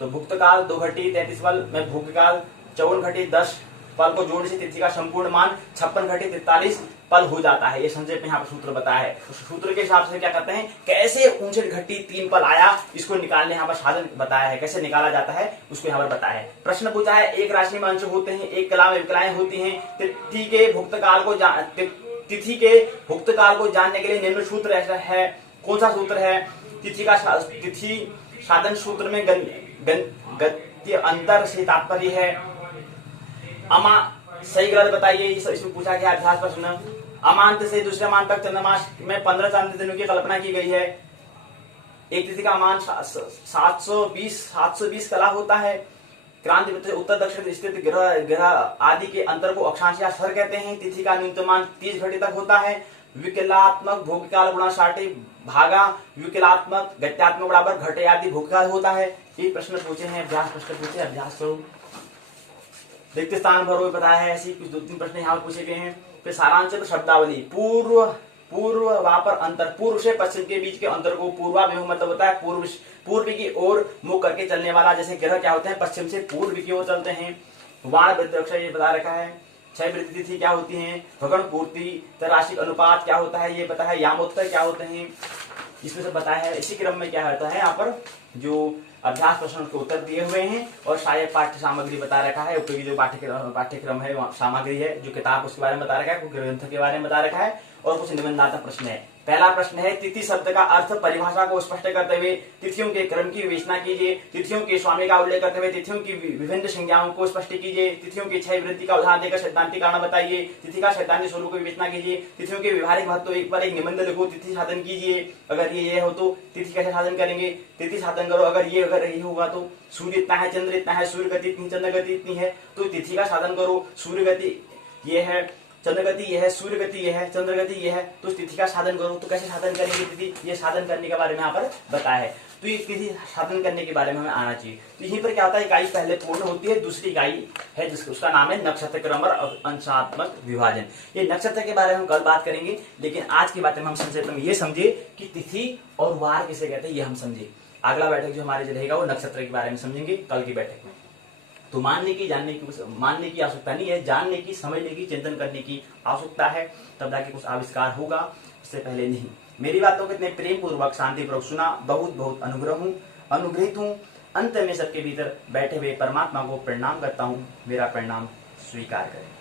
तो भुक्तकाल 2 घटी 33 पल में भौतिकाल 54 घटी 10 पल को जोड़ने से तिथि का संपूर्ण मान 56 घटी 43 पल हो जाता है। ये संक्षेप में यहाँ पर सूत्र बताया है। तो सूत्र के हिसाब से क्या करते हैं, कैसे 59 घटी 3 पल आया, इसको निकालने यहाँ पर साधन बताया है, कैसे निकाला जाता है उसको यहाँ पर बताया है। प्रश्न पूछा है, एक राशि में अंश होते हैं, एक कला में विकलाएं होती हैं। तिथि के भुक्तकाल को जानने के लिए निम्न सूत्र ऐसा है। कौन सा सूत्र है? तिथि साधन सूत्र में गत्य अंतर से तात्पर्य है। सही गलत बताइए, इसमें पूछा गया अभ्यास प्रश्न। अमांत से दूसरे मान तक चंद्रमास में 15 चांद्र दिनों की कल्पना की गई है। एक तिथि का मान 720 कला होता है। क्रांति वृत्त से उत्तर दक्षिण स्थित ग्रह आदि के अंतर को अक्षांश या सर कहते हैं। तिथि का न्यूनतम मान 30 घटी तक होता है। विकलात्मक भौतिकाल गुणा 60 भागा विकलात्मक गत्यात्मक बराबर घट आदि भौतिकाल होता है। ये प्रश्न पूछे हैं, अभ्यास प्रश्न पूछे, अभ्यास करो। रिक्त स्थान भरो बताया है। ऐसी कुछ 2-3 प्रश्न यहाँ पर पूछे गए हैं। फिर सारांश शब्दावली। पूर्वापर अंतर, पूर्व से पश्चिम के बीच के अंतर को पूर्वाभिमुख मतलब होता है पूर्व की ओर मुख करके चलने वाला। जैसे ग्रह क्या होते हैं, पश्चिम से पूर्व की ओर चलते हैं। वाण वृत्ति अक्षर ये बता रखा है। क्षय वृत्ति तिथि क्या होती है, भगण पूर्ति, त्रैमासिक अनुपात क्या होता है ये पता है, यामोत्तर क्या होते हैं इसमें से बताया है। इसी क्रम में क्या होता है, यहाँ पर जो अभ्यास प्रश्न के उत्तर दिए हुए हैं और सहायक पाठ्य सामग्री बता रखा है। उपयोगी जो पाठ्यक्रम है सामग्री है, जो किताब उसके बारे में बता रखा है, कुछ ग्रंथ के बारे में बता रखा है और कुछ निबंधात्मक प्रश्न है। पहला प्रश्न है, तिथि शब्द का अर्थ परिभाषा को स्पष्ट करते हुए तिथियों के क्रम की विवेचना कीजिए। तिथियों के स्वामी का उल्लेख करते हुए तिथियों की विभिन्न संज्ञाओं को स्पष्ट कीजिए। तिथियों की क्षय वृद्धि का उदाहरण देकर सैद्धांतिक कारण बताइए। तिथि का सैद्धांतिक स्वरूप की विवेचना कीजिए। तिथियों के व्यवहारिक महत्व एक पर एक निबंध लिखो। तिथि साधन कीजिए। अगर ये हो तो तिथि कैसे साधन करेंगे, तिथि साधन करो। अगर ये होगा तो सूर्य इतना है, चंद्र इतना है, सूर्य गति इतनी, चंद्र गति इतनी है, तो तिथि का साधन करो। सूर्य गति ये है, चंद्र गति ये है, सूर्य गति ये है, चंद्र गति ये है, तो तिथि का साधन करो। तो कैसे साधन करेंगे तिथि, ये साधन करने के बारे में यहाँ पर बताया है। तो ये तिथि साधन करने के बारे में हमें आना चाहिए। तो यहीं पर क्या होता है, इकाई पहले पूर्ण होती है, दूसरी इकाई है जिसका उसका नाम है नक्षत्र क्रम और अंशात्मक विभाजन। ये नक्षत्र के बारे में हम कल बात करेंगे, लेकिन आज की बातें में हम संक्षेप में ये समझे कि तिथि और वार किसे कहते हैं, ये हम समझे। अगला बैठक जो हमारे जो रहेगा वो नक्षत्र के बारे में समझेंगे कल की बैठक में। तो मानने की आवश्यकता नहीं है, जानने की, समझने की, चिंतन करने की आवश्यकता है, तब जाके कुछ आविष्कार होगा, उससे पहले नहीं। मेरी बातों को इतने प्रेम पूर्वक शांति पूर्वक सुना, बहुत बहुत अनुग्रहित हूँ। अंत में सबके भीतर बैठे हुए परमात्मा को प्रणाम करता हूँ। मेरा प्रणाम स्वीकार करें।